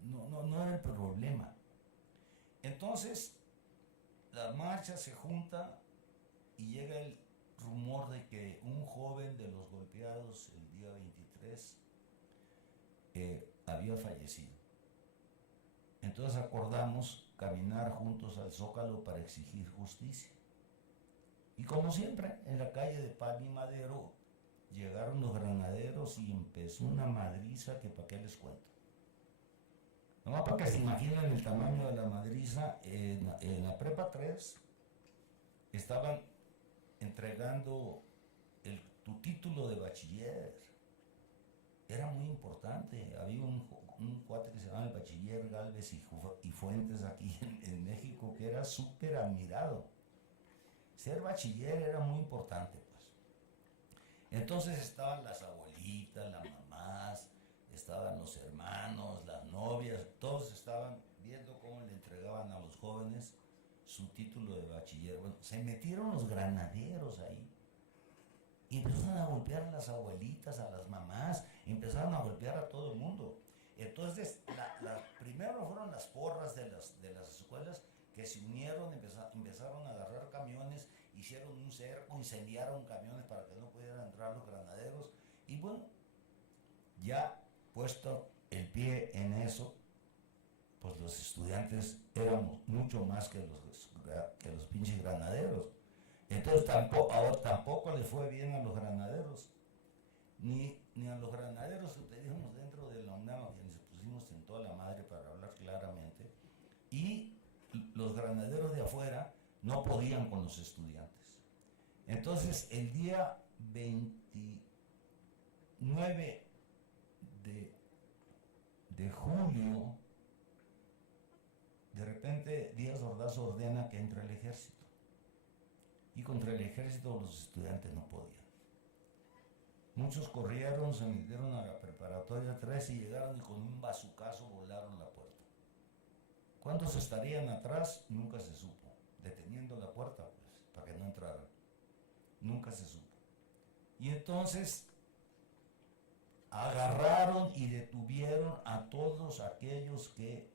No era el problema. Entonces, la marcha se junta y llega el rumor de que un joven de los golpeados el día 23 había fallecido. Entonces acordamos caminar juntos al Zócalo para exigir justicia. Y como siempre, en la calle de Palma y Madero llegaron los granaderos y empezó una madriza que para qué les cuento. Nomás para que se imaginen el tamaño de la madriza, en la prepa 3 estaban entregando tu título de bachiller. Era muy importante. Había un cuate que se llamaba el bachiller Galvez y Fuentes aquí en México que era súper admirado. Ser bachiller era muy importante, pues. Entonces estaban las abuelitas, las mamás, estaban los hermanos, las novias, todos estaban viendo cómo le entregaban a los jóvenes su título de bachiller. Bueno, se metieron los granaderos ahí y empezaron a golpear a las abuelitas, a las mamás, empezaron a golpear a todo el mundo. Entonces, primero fueron las porras de las escuelas que se unieron, empezaron a agarrar camiones, hicieron un cerco, incendiaron camiones para que no pudieran entrar los granaderos. Y bueno, ya puesto el pie en eso, pues los estudiantes éramos mucho más que los pinches granaderos. Entonces tampoco les fue bien a los granaderos, ni a los granaderos que teníamos dentro de la UNAM, que nos pusimos en toda la madre para hablar claramente, y los granaderos de afuera no podían con los estudiantes. Entonces el día 29 de julio, de repente Díaz Ordaz ordena que entre el ejército. Y contra el ejército los estudiantes no podían. Muchos corrieron, se metieron a la preparatoria 3 y llegaron y con un bazucazo volaron la puerta. ¿Cuántos estarían atrás? Nunca se supo. Deteniendo la puerta, pues, para que no entraran. Nunca se supo. Y entonces agarraron y detuvieron a todos aquellos que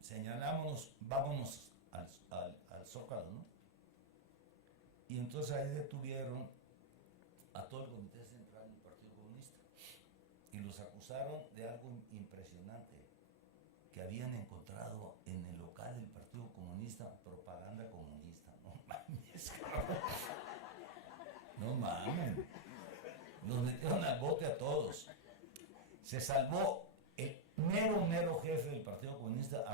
señalamos, vámonos al Zócalo, ¿no? Y entonces ahí detuvieron a todo el Comité Central del Partido Comunista y los acusaron de algo impresionante, que habían encontrado en el local del Partido Comunista propaganda comunista. No mames, cabrón. No mames. Nos metieron al bote a todos. Se salvó el mero jefe del Partido Comunista,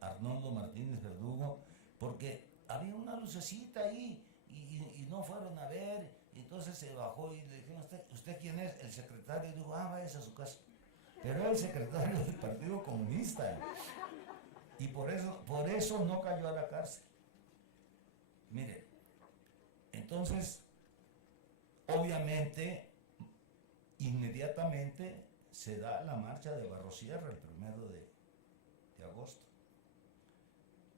Arnoldo Martínez Verdugo, porque había una lucecita ahí y no fueron a ver. Y entonces se bajó y le dijeron, ¿usted quién es? El secretario. Y dijo, váyase a su casa. Pero era el secretario del Partido Comunista. Y por eso no cayó a la cárcel. Mire, entonces, obviamente, inmediatamente se da la marcha de Barrosierra el 1 de agosto.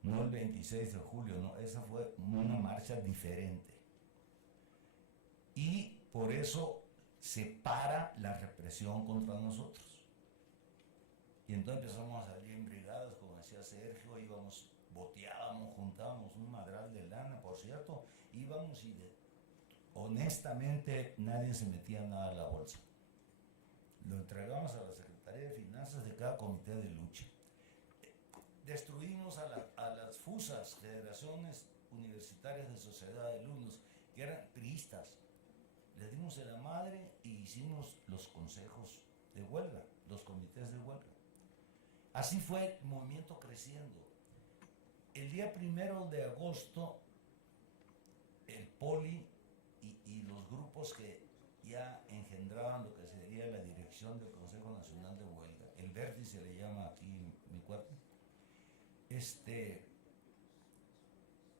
No el 26 de julio, no, esa fue una marcha diferente. Y por eso se para la represión contra nosotros. Y entonces empezamos a salir en brigadas, como decía Sergio, boteábamos, juntábamos un madral de lana, por cierto, íbamos y honestamente nadie se metía nada a la bolsa. Lo entregamos a la Secretaría de Finanzas de cada comité de lucha. Destruimos a las FUSAs, Federaciones Universitarias de Sociedad de Alumnos, que eran priistas. Les dimos en la madre y hicimos los consejos de huelga, los comités de huelga. Así fue el movimiento creciendo. El día 1 de agosto, el POLI y los grupos que ya engendraban lo que sería la dirección del Consejo Nacional de Huelga, el vértice se le llama aquí en mi cuarto,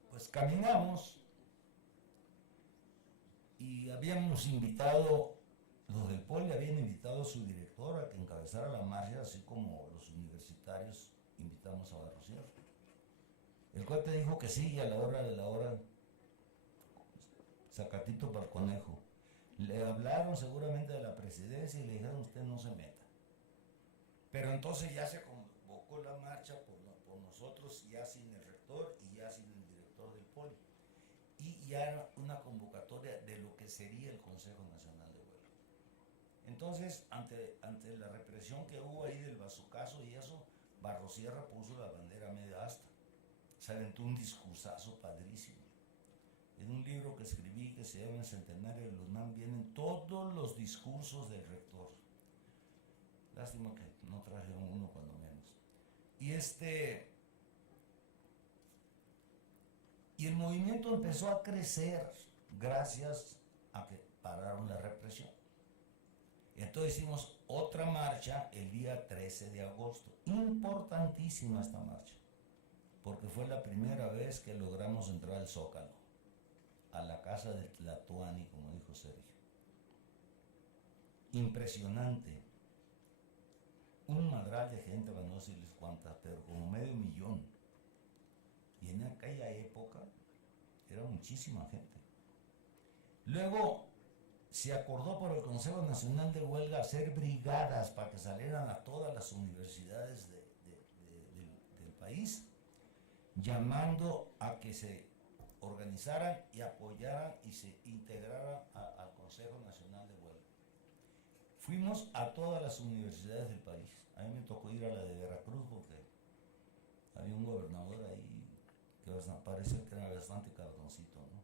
pues caminamos y habíamos invitado, los del POLI habían invitado a su director, para que encabezara la marcha, así como los universitarios invitamos a Barrosier. El cuate dijo que sí, y a la hora de la hora, sacatito para el conejo. Le hablaron seguramente de la presidencia y le dijeron: usted no se meta. Pero entonces ya se convocó la marcha por nosotros, ya sin el rector y ya sin el director del poli. Y ya era una convocatoria de lo que sería el Consejo Nacional de Huelga. Entonces, ante la represión que hubo ahí del bazucazo y eso, Barrosierra puso la bandera media asta. Se aventó un discursazo padrísimo. En un libro que escribí que se llama El Centenario de Luzmán vienen todos los discursos del rector. Lástima que no traje uno cuando menos. Y el movimiento empezó a crecer gracias a que pararon la represión. Entonces hicimos otra marcha el día 13 de agosto. Importantísima esta marcha, porque fue la primera vez que logramos entrar al Zócalo, a la casa de Tlatoani, como dijo Sergio. Impresionante. Un madral de gente, para no decirles cuántas, pero como 500,000. Y en aquella época era muchísima gente. Luego se acordó por el Consejo Nacional de Huelga hacer brigadas para que salieran a todas las universidades del país, llamando a que se organizaran y apoyaran y se integraran al Consejo Nacional de Huelga. Fuimos a todas las universidades del país. A mí me tocó ir a la de Veracruz porque había un gobernador ahí que parece que era bastante cardoncito, ¿no?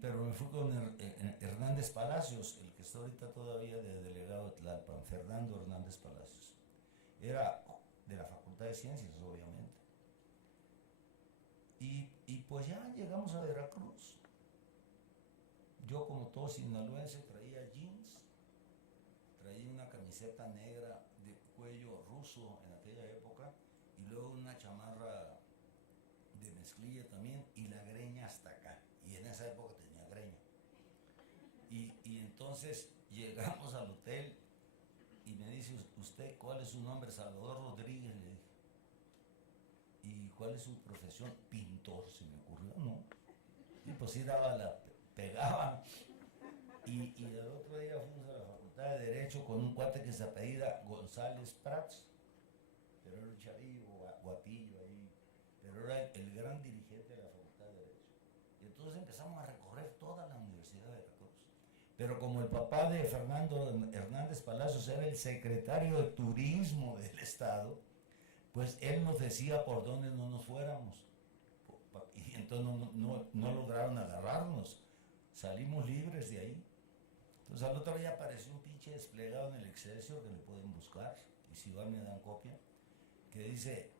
Pero me fui con Hernández Palacios, el que está ahorita todavía de delegado de Tlalpan, Fernando Hernández Palacios. Era de la Facultad de Ciencias, obviamente. Y pues ya llegamos a Veracruz. Yo, como todo sinaloense, traía jeans, traía una camiseta negra de cuello ruso en aquella época, y luego una chamarra de mezclilla también, y la greña hasta acá. Y en esa época tenía greña. Y entonces llegamos al hotel y me dice: ¿usted cuál es su nombre? Salvador Rodríguez, le dije. ¿Y cuál es su profesión? Pintor, se me ocurrió, ¿no? Y pues sí pegaba. Y el otro día fuimos a la Facultad de Derecho con un cuate que se apellida González Prats, pero era un chavillo, guapillo ahí, pero era el gran dirigente de la Facultad de Derecho. Y entonces empezamos a recorrer toda la Universidad de Veracruz. Pero como el papá de Fernando Hernández Palacios era el secretario de Turismo del Estado, pues él nos decía por dónde no nos fuéramos. Y entonces no lograron agarrarnos. Salimos libres de ahí. Entonces al otro día apareció un pinche desplegado en el Excelsior, que le pueden buscar, y si van me dan copia, que dice: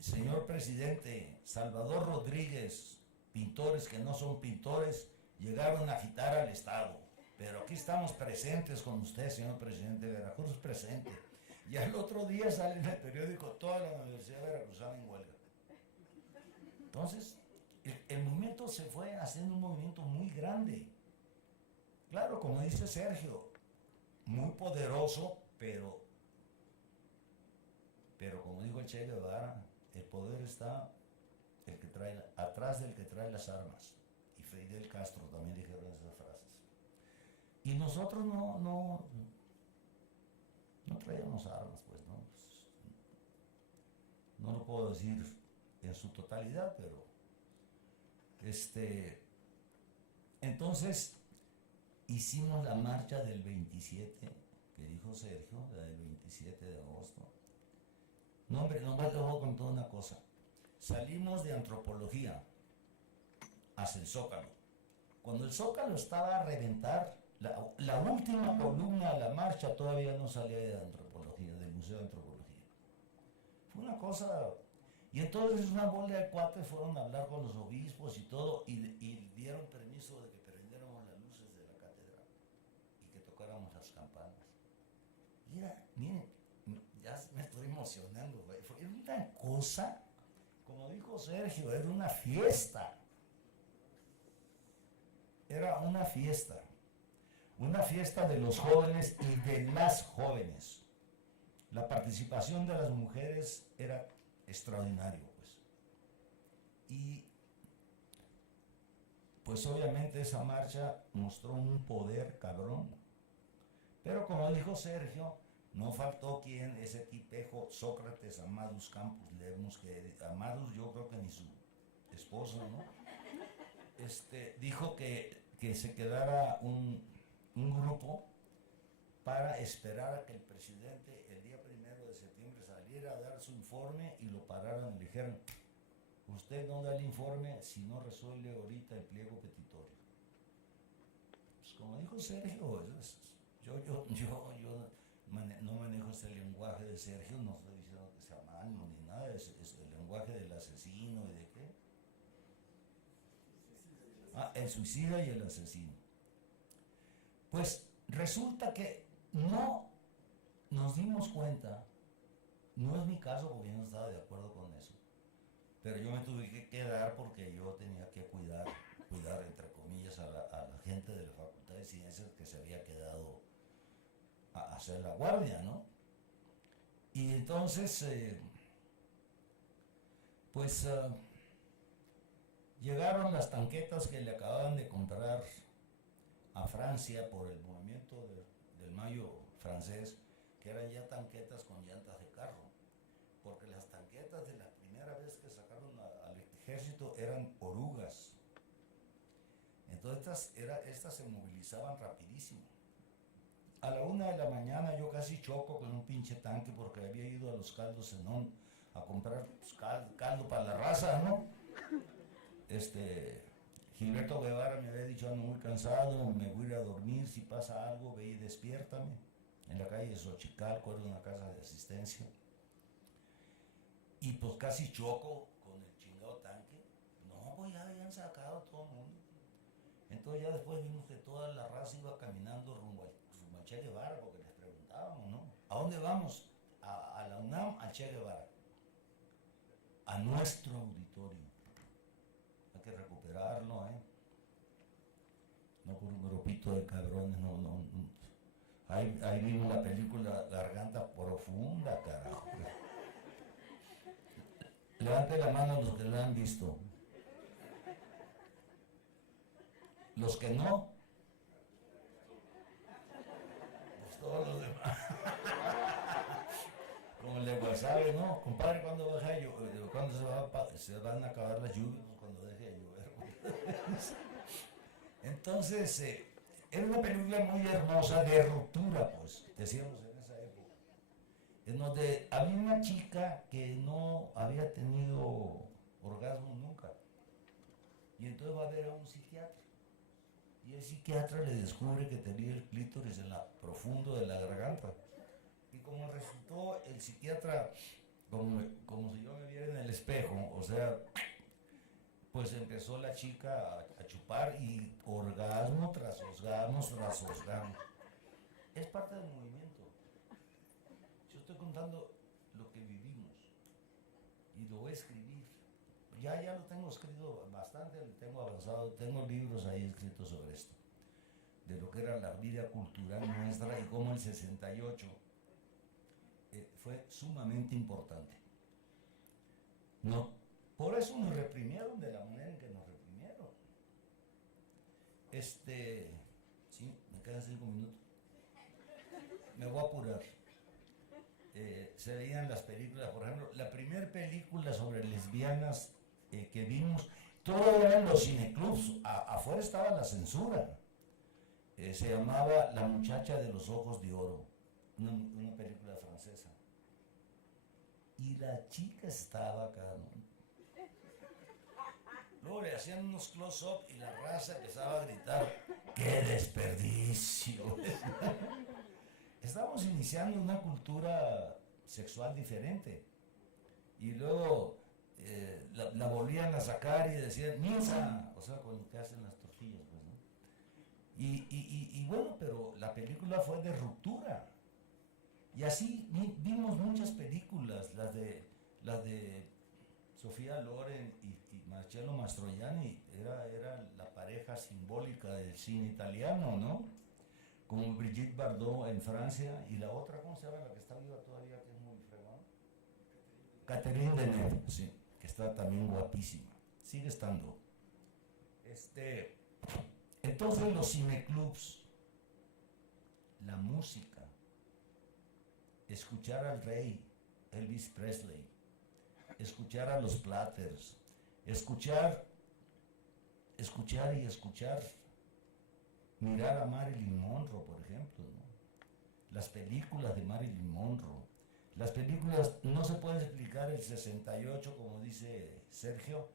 señor presidente, Salvador Rodríguez, pintores que no son pintores, llegaron a agitar al Estado. Pero aquí estamos presentes con usted, señor presidente. Veracruz presente. Y al otro día sale en el periódico: toda la Universidad Veracruzana en huelga. Entonces, el movimiento se fue haciendo un movimiento muy grande. Claro, como dice Sergio, muy poderoso, pero como dijo el Che Guevara, el poder está atrás del que trae las armas. Y Fidel Castro también dijeron esas frases. Y nosotros no traíamos armas, pues, ¿no? No lo puedo decir en su totalidad, pero entonces hicimos la marcha del 27, que dijo Sergio, la del 27 de agosto. No, hombre, nomás te voy a contar una cosa. Salimos de Antropología hacia el Zócalo. Cuando el Zócalo estaba a reventar, la última columna de la marcha todavía no salía de Antropología, del Museo de Antropología. Fue una cosa. Y entonces una bola de cuates fueron a hablar con los obispos y todo, y dieron permiso de que prendiéramos las luces de la catedral y que tocáramos las campanas. Y miren, ya me estoy emocionando, güey. Era una cosa, como dijo Sergio, era una fiesta. Era una fiesta. una fiesta de los jóvenes y de las jóvenes. La participación de las mujeres era extraordinario, pues. Y pues obviamente esa marcha mostró un poder cabrón. Pero como dijo Sergio, no faltó quien, ese tipejo Sócrates Amadus Campos Lemos, que Amadus yo creo que ni su esposa, ¿no? Dijo que se quedara un grupo para esperar a que el presidente el día 1 de septiembre saliera a dar su informe y lo pararan y le dijeran: usted no da el informe si no resuelve ahorita el pliego petitorio. Pues como dijo Sergio, no manejo este lenguaje de Sergio, no estoy diciendo que sea malo ni nada, es el lenguaje del asesino y de qué. El suicida y el asesino. Pues resulta que no nos dimos cuenta, no es mi caso porque yo no estaba de acuerdo con eso, pero yo me tuve que quedar porque yo tenía que cuidar entre comillas a la gente de la Facultad de Ciencias que se había quedado a hacer la guardia, ¿no? Y entonces llegaron las tanquetas que le acababan de comprar a Francia por el movimiento del Mayo francés, que eran ya tanquetas con llantas de carro, porque las tanquetas de la primera vez que sacaron al ejército eran orugas. Entonces estas se movilizaban rapidísimo. A la 1 de la mañana yo casi choco con un pinche tanque porque había ido a los caldos Zenón a comprar pues, caldo para la raza, ¿no? Gilberto Guevara me había dicho: ando muy cansado, me voy a ir a dormir, si pasa algo ve y despiértame. En la calle de Xochicalco, era una casa de asistencia. Y pues casi choco con el chingado tanque. No, pues ya habían sacado todo el mundo. Entonces ya después vimos que toda la raza iba caminando rumbo al Che Guevara, porque les preguntábamos, ¿no? ¿A dónde vamos? A la UNAM, al Che Guevara. A nuestro auditorio. Hay que recuperarlo, ¿eh? No por un grupito de cabrones, no. Ahí vimos la película Garganta Profunda, carajo. Levante la mano los que la han visto. Los que no, pues todos los demás. Como el de WhatsApp, ¿no? Compadre, ¿cuándo baja ¿cuándo se van a acabar las lluvias? Pues cuando deje de llover. Entonces, era una película muy hermosa de ruptura, pues, decíamos en esa época. En donde había una chica que no había tenido orgasmo nunca. Y entonces va a ver a un psiquiatra. Y el psiquiatra le descubre que tenía el clítoris en la profundo de la garganta. Y como resultó el psiquiatra, como si yo me viera en el espejo, o sea, pues empezó la chica a chupar y orgasmo tras orgasmo tras orgasmo. Es parte del movimiento. Yo estoy contando lo que vivimos y lo voy a escribir. Ya lo tengo escrito bastante, lo tengo avanzado, tengo libros ahí escritos sobre esto, de lo que era la vida cultural nuestra y cómo el 68 fue sumamente importante. No, por eso nos reprimieron de la manera en que nos reprimieron. Sí, me quedan 5 minutos. Me voy a apurar. Se veían las películas, por ejemplo, la primera película sobre lesbianas que vimos, todo era en los cineclubs, afuera estaba la censura. Se llamaba La muchacha de los ojos de oro, una película francesa. Y la chica estaba acá, ¿no? Luego le hacían unos close-up y la raza empezaba a gritar: ¡qué desperdicio! Estábamos iniciando una cultura sexual diferente. Y luego la volvían a sacar y decían: ¡misa! O sea, con lo que hacen las tortillas, pues, ¿no? Y bueno, pero la película fue de ruptura. Y así vimos muchas películas, las de Sofía Loren y Marcello Mastroianni, era la pareja simbólica del cine italiano, ¿no? como Brigitte Bardot en Francia, y la otra, ¿cómo se llama? La que está viva todavía, que es muy fregona. Catherine Deneuve, sí, que está también guapísima. Sigue estando. Entonces los cineclubs, la música, escuchar al rey Elvis Presley, escuchar a los Platters, escuchar y escuchar, mirar a Marilyn Monroe, por ejemplo, ¿no? Las películas de Marilyn Monroe. Las películas, no se puede explicar el 68, como dice Sergio,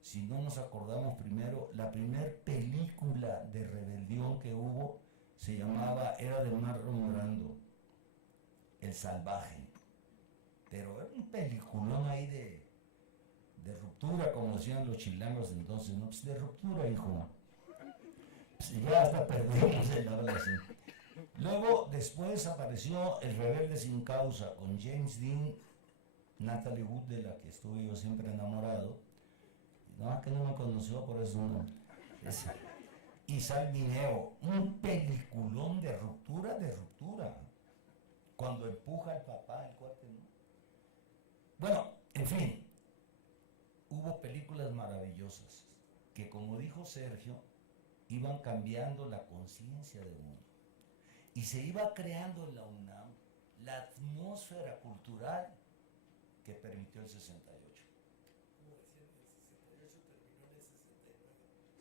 si no nos acordamos primero. La primera película de rebelión que hubo era de Marlon Brando, El Salvaje. Pero era un peliculón ahí de ruptura, como decían los chilangos entonces, ¿no? Pues de ruptura, hijo. Pues ya hasta perdimos el habla así. Luego, después apareció El Rebelde Sin Causa, con James Dean, Natalie Wood, de la que estuve yo siempre enamorado. No, que no me conoció, por eso no. Y Sal Mineo, un peliculón de ruptura, cuando empuja al papá, el cuate, ¿no? Bueno, en fin, hubo películas maravillosas que, como dijo Sergio, iban cambiando la conciencia de uno. Y se iba creando en la UNAM la atmósfera cultural que permitió el 68.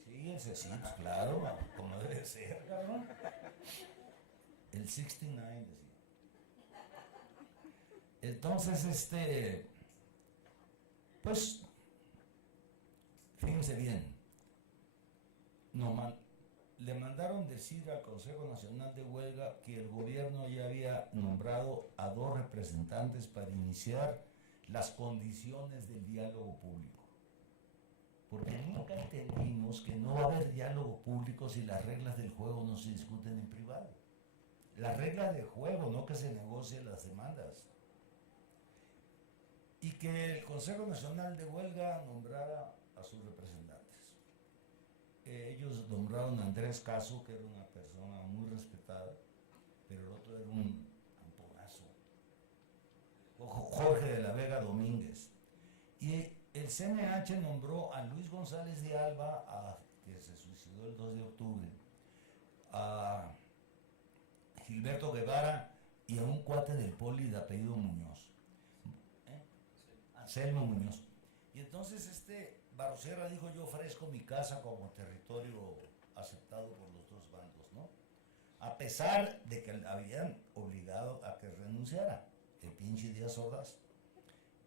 Sí, ese sí, pues claro, como debe ser, cabrón. El 69, decía. Entonces, pues, fíjense bien, le mandaron decir al Consejo Nacional de Huelga que el gobierno ya había nombrado a 2 representantes para iniciar las condiciones del diálogo público. Porque nunca entendimos que no va a haber diálogo público si las reglas del juego no se discuten en privado. Las reglas del juego, no que se negocien las demandas. Y que el Consejo Nacional de Huelga nombrara a sus representantes. Ellos nombraron a Andrés Caso, que era una persona muy respetada, pero el otro era un amponazo. Jorge de la Vega Domínguez. Y el CNH nombró a Luis González de Alba, que se suicidó el 2 de octubre, a Gilberto Guevara y a un cuate del Poli de apellido Muñoz. Anselmo Muñoz. Y entonces Barroserra dijo: yo ofrezco mi casa como territorio aceptado por los dos bandos, ¿no? A pesar de que habían obligado a que renunciara el pinche Díaz Ordaz.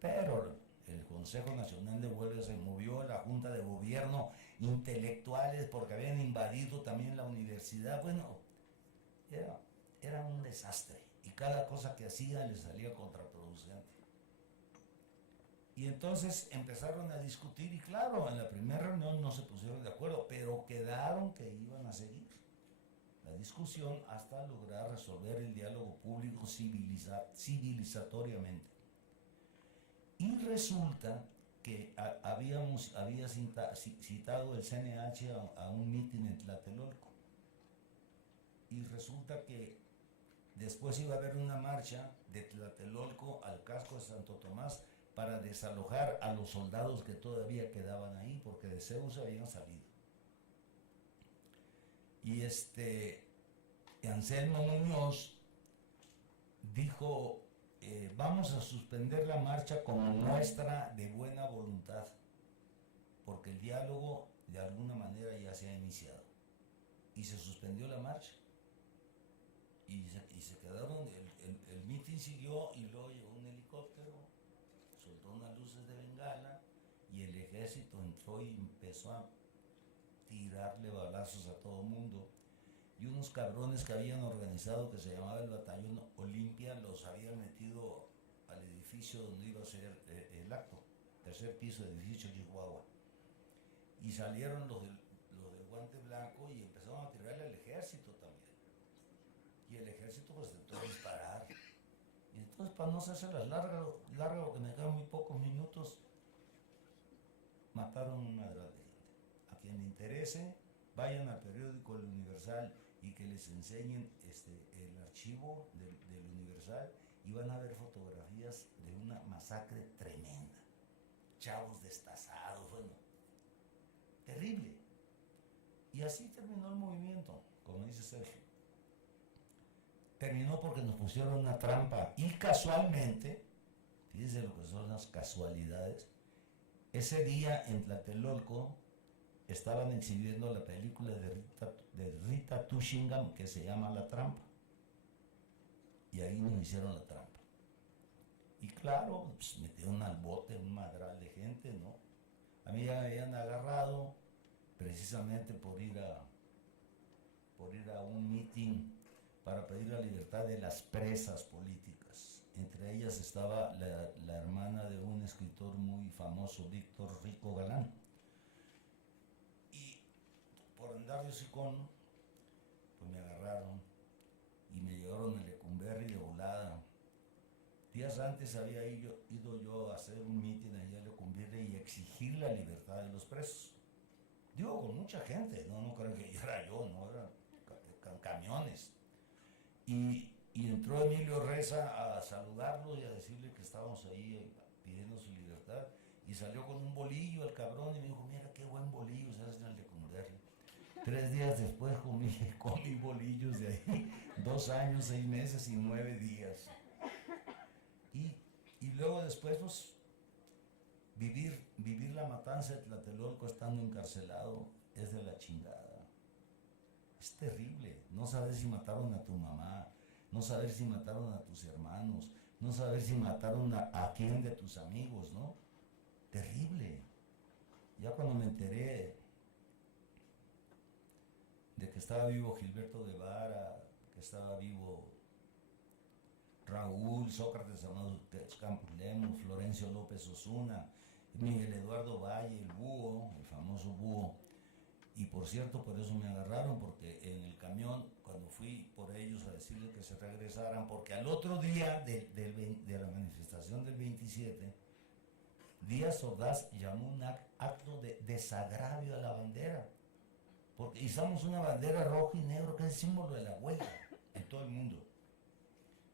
Pero el Consejo Nacional de Huelga se movió, la Junta de Gobierno, intelectuales, porque habían invadido también la universidad. Bueno, era un desastre. Y cada cosa que hacían les salía contraproducente. Y entonces empezaron a discutir y claro, en la primera reunión no se pusieron de acuerdo, pero quedaron que iban a seguir la discusión hasta lograr resolver el diálogo público civilizatoriamente. Y resulta que había citado el CNH a un mitin en Tlatelolco. Y resulta que después iba a haber una marcha de Tlatelolco al casco de Santo Tomás para desalojar a los soldados que todavía quedaban ahí, porque de Zeus habían salido. Y Anselmo Muñoz dijo: vamos a suspender la marcha como muestra de buena voluntad, porque el diálogo de alguna manera ya se ha iniciado. Y se suspendió la marcha. Y se quedaron, el mitin siguió y luego llegó un helicóptero, soltó unas luces de bengala y el ejército entró y empezó a tirarle balazos a todo mundo. Y unos cabrones que habían organizado, que se llamaba el Batallón Olimpia, los habían metido al edificio donde iba a ser el acto, tercer piso del edificio Chihuahua. Y salieron los del guante blanco y empezaron a tirarle al ejército también. Y el ejército pues intentó disparar. Y entonces, para no hacerse las largas, porque me quedan muy pocos minutos, mataron una gran gente. A quien le interese, vayan al periódico El Universal y que les enseñen el archivo del Universal y van a ver fotografías de una masacre tremenda. Chavos destazados, bueno, terrible. Y así terminó el movimiento, como dice Sergio. Terminó porque nos pusieron una trampa y casualmente, fíjense lo que son las casualidades, ese día en Tlatelolco estaban exhibiendo la película de Rita Tushingham que se llama La Trampa. Y ahí nos hicieron la trampa. Y claro, pues metieron al bote un madral de gente, ¿no? A mí ya me habían agarrado precisamente por ir a un meeting para pedir la libertad de las presas políticas. Entre ellas estaba la hermana de un escritor muy famoso, Víctor Rico Galán. Y por andar de hocicón, pues me agarraron y me llevaron a Lecumberri de volada. Días antes había ido yo a hacer un mitin allá en Lecumberri y exigir la libertad de los presos. Digo, con mucha gente, no creo que era yo, no, eran camiones. Y entró Emilio Reza a saludarlo y a decirle que estábamos ahí pidiendo su libertad. Y salió con un bolillo el cabrón y me dijo, mira qué buen bolillo se hace en el Lecumberri. 3 días después comí bolillos de ahí, 2 años, 6 meses y 9 días. Y luego después, pues, vivir la matanza de Tlatelolco estando encarcelado es de la chingada. Es terrible. No saber si mataron a tu mamá, no saber si mataron a tus hermanos, no saber si mataron a quién de tus amigos, ¿no? Terrible. Ya cuando me enteré de que estaba vivo Gilberto Guevara, que estaba vivo Raúl, Sócrates Campos Lemos, Florencio López Osuna, Miguel Eduardo Valle, el búho, el famoso búho. Y por cierto, por eso me agarraron, porque en el camión, cuando fui por ellos a decirles que se regresaran, porque al otro día de la manifestación del 27, Díaz Ordaz llamó un acto de desagravio a la bandera, porque izamos una bandera roja y negro que es el símbolo de la huelga en todo el mundo.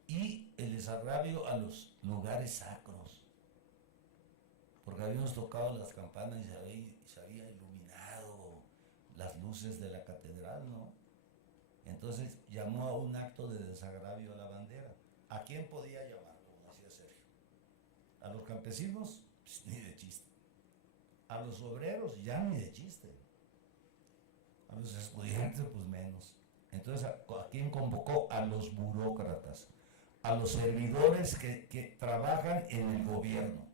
Y el desagravio a los lugares sacros, porque habíamos tocado las campanas y se había iluminado las luces de la catedral, ¿no? Entonces llamó a un acto de desagravio a la bandera. ¿A quién podía llamar, como decía Sergio? ¿A los campesinos? Pues, ni de chiste. ¿A los obreros? Ya ni de chiste. A los estudiantes, pues menos. Entonces, ¿a quién convocó? A los burócratas, a los servidores que trabajan en el gobierno.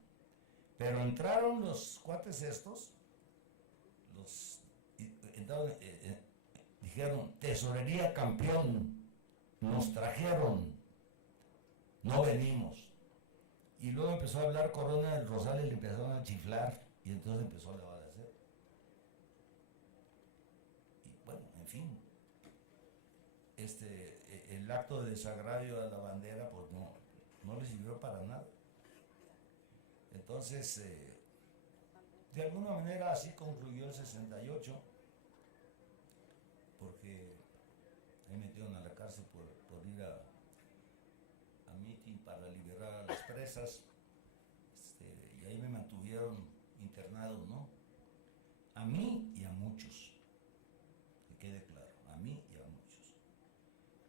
Pero entraron los cuates estos, dijeron, tesorería campeón, nos trajeron, no venimos. Y luego empezó a hablar Corona del Rosal y le empezaron a chiflar, y entonces empezó a obedecer. Y bueno, en fin, el acto de desagravio a la bandera, pues no le sirvió para nada. Entonces, de alguna manera así concluyó el 68, porque me metieron a la cárcel por ir a mitin para liberar a las presas, y ahí me mantuvieron internado, ¿no? A mí y a muchos, que quede claro, a mí y a muchos.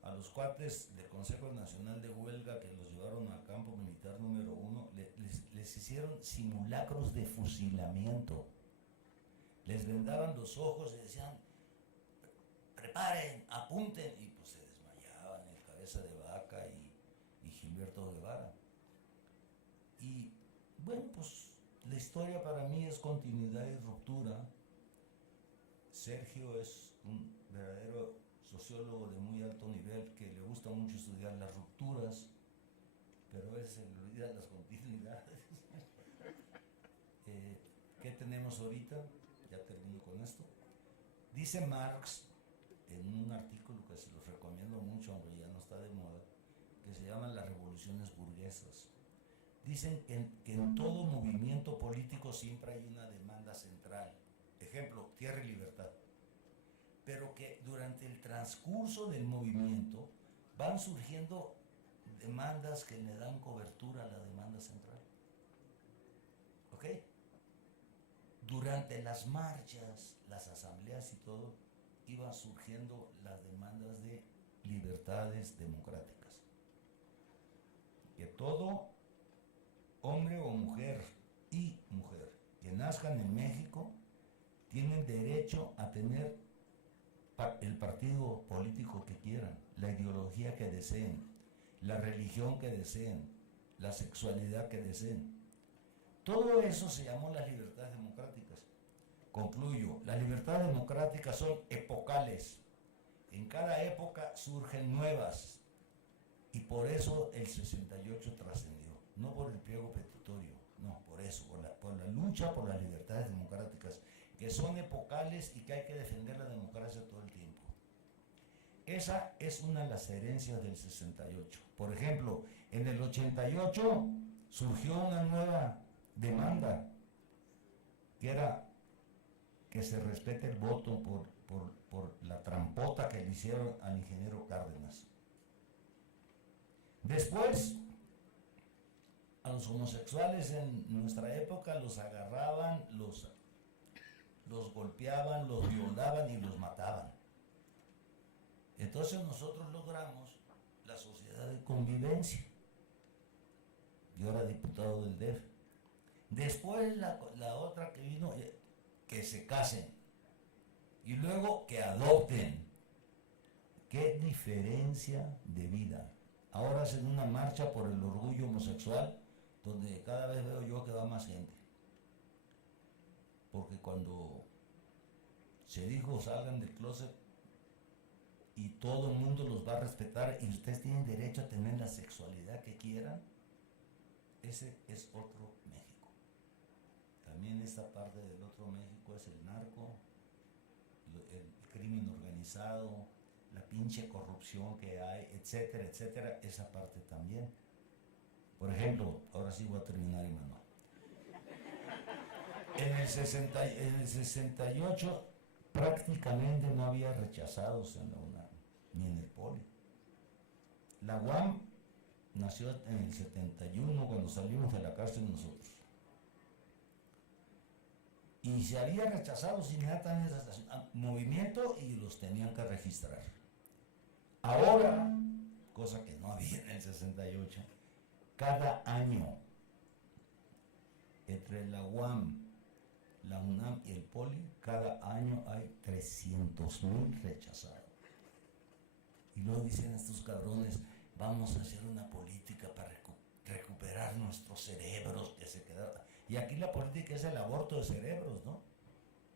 A los cuates del Consejo Nacional de Huelga que los llevaron al campo militar número 1, les hicieron simulacros de fusilamiento. Les vendaban los ojos y decían, preparen, apunten, y pues se desmayaban el Cabeza de Vaca y Gilberto Guevara. Y bueno, pues la historia para mí es continuidad y ruptura. Sergio es un verdadero sociólogo de muy alto nivel que le gusta mucho estudiar las rupturas, pero a veces se le olvidan las continuidades. ¿Qué tenemos ahorita? Ya termino con esto. Dice Marx en un artículo que se los recomiendo mucho, aunque ya no está de moda, que se llama Las revoluciones burguesas. Dicen que en todo movimiento político siempre hay una demanda central. Ejemplo, tierra y libertad. pero que durante el transcurso del movimiento van surgiendo demandas que le dan cobertura a la demanda central. ¿Ok? Durante las marchas, las asambleas y todo, iban surgiendo las demandas de libertades democráticas. Que todo hombre o mujer y mujer que nazcan en México tienen derecho a tener el partido político que quieran, la ideología que deseen, la religión que deseen, la sexualidad que deseen. Todo eso se llamó las libertades democráticas. Concluyo, las libertades democráticas son epocales. En cada época surgen nuevas y por eso el 68 trascendió, no por el pliego petitorio, no, por eso, por la lucha por las libertades democráticas, que son epocales y que hay que defender la democracia todo el tiempo. Esa es una de las herencias del 68. Por ejemplo, en el 88 surgió una nueva demanda, que era que se respete el voto por la trampota que le hicieron al ingeniero Cárdenas. Después, a los homosexuales en nuestra época los agarraban, los golpeaban, los violaban y los mataban. Entonces nosotros logramos la sociedad de convivencia. Yo era diputado del DEF. Después la otra que vino, que se casen. Y luego que adopten. ¿Qué diferencia de vida? Ahora hacen una marcha por el orgullo homosexual, donde cada vez veo yo que va más gente. Porque cuando se dijo salgan del closet y todo el mundo los va a respetar y ustedes tienen derecho a tener la sexualidad que quieran, ese es otro México. También esta parte del otro México es el narco, el crimen organizado, la pinche corrupción que hay, etcétera, etcétera, esa parte también. Por ejemplo, ahora sí voy a terminar, Imanol. En el 68 prácticamente no había rechazados en la UNAM, ni en el Poli. La UAM nació en el 71, cuando salimos de la cárcel nosotros. Y se había rechazado inmediatamente el movimiento y los tenían que registrar. Ahora, cosa que no había en el 68, cada año entre la UAM, la UNAM y el Poli, cada año hay 300,000 rechazados. Y luego dicen estos cabrones, vamos a hacer una política para recuperar nuestros cerebros que se quedaron. Y aquí la política es el aborto de cerebros, ¿no?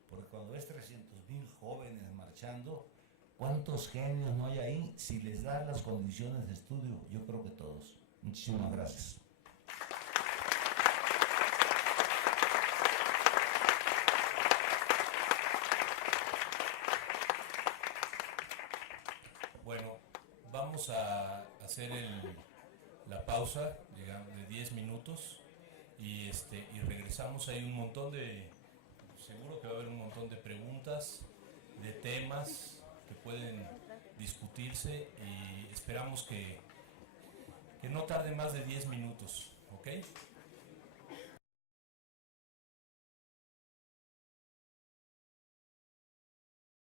Porque cuando ves 300,000 jóvenes marchando, ¿cuántos genios no hay ahí? Si les dan las condiciones de estudio, yo creo que todos. Muchísimas gracias. Bueno, vamos a hacer la pausa, digamos, de 10 minutos y regresamos. Hay un montón seguro que va a haber un montón de preguntas, de temas que pueden discutirse y esperamos que no tarde más de 10 minutos, ¿ok?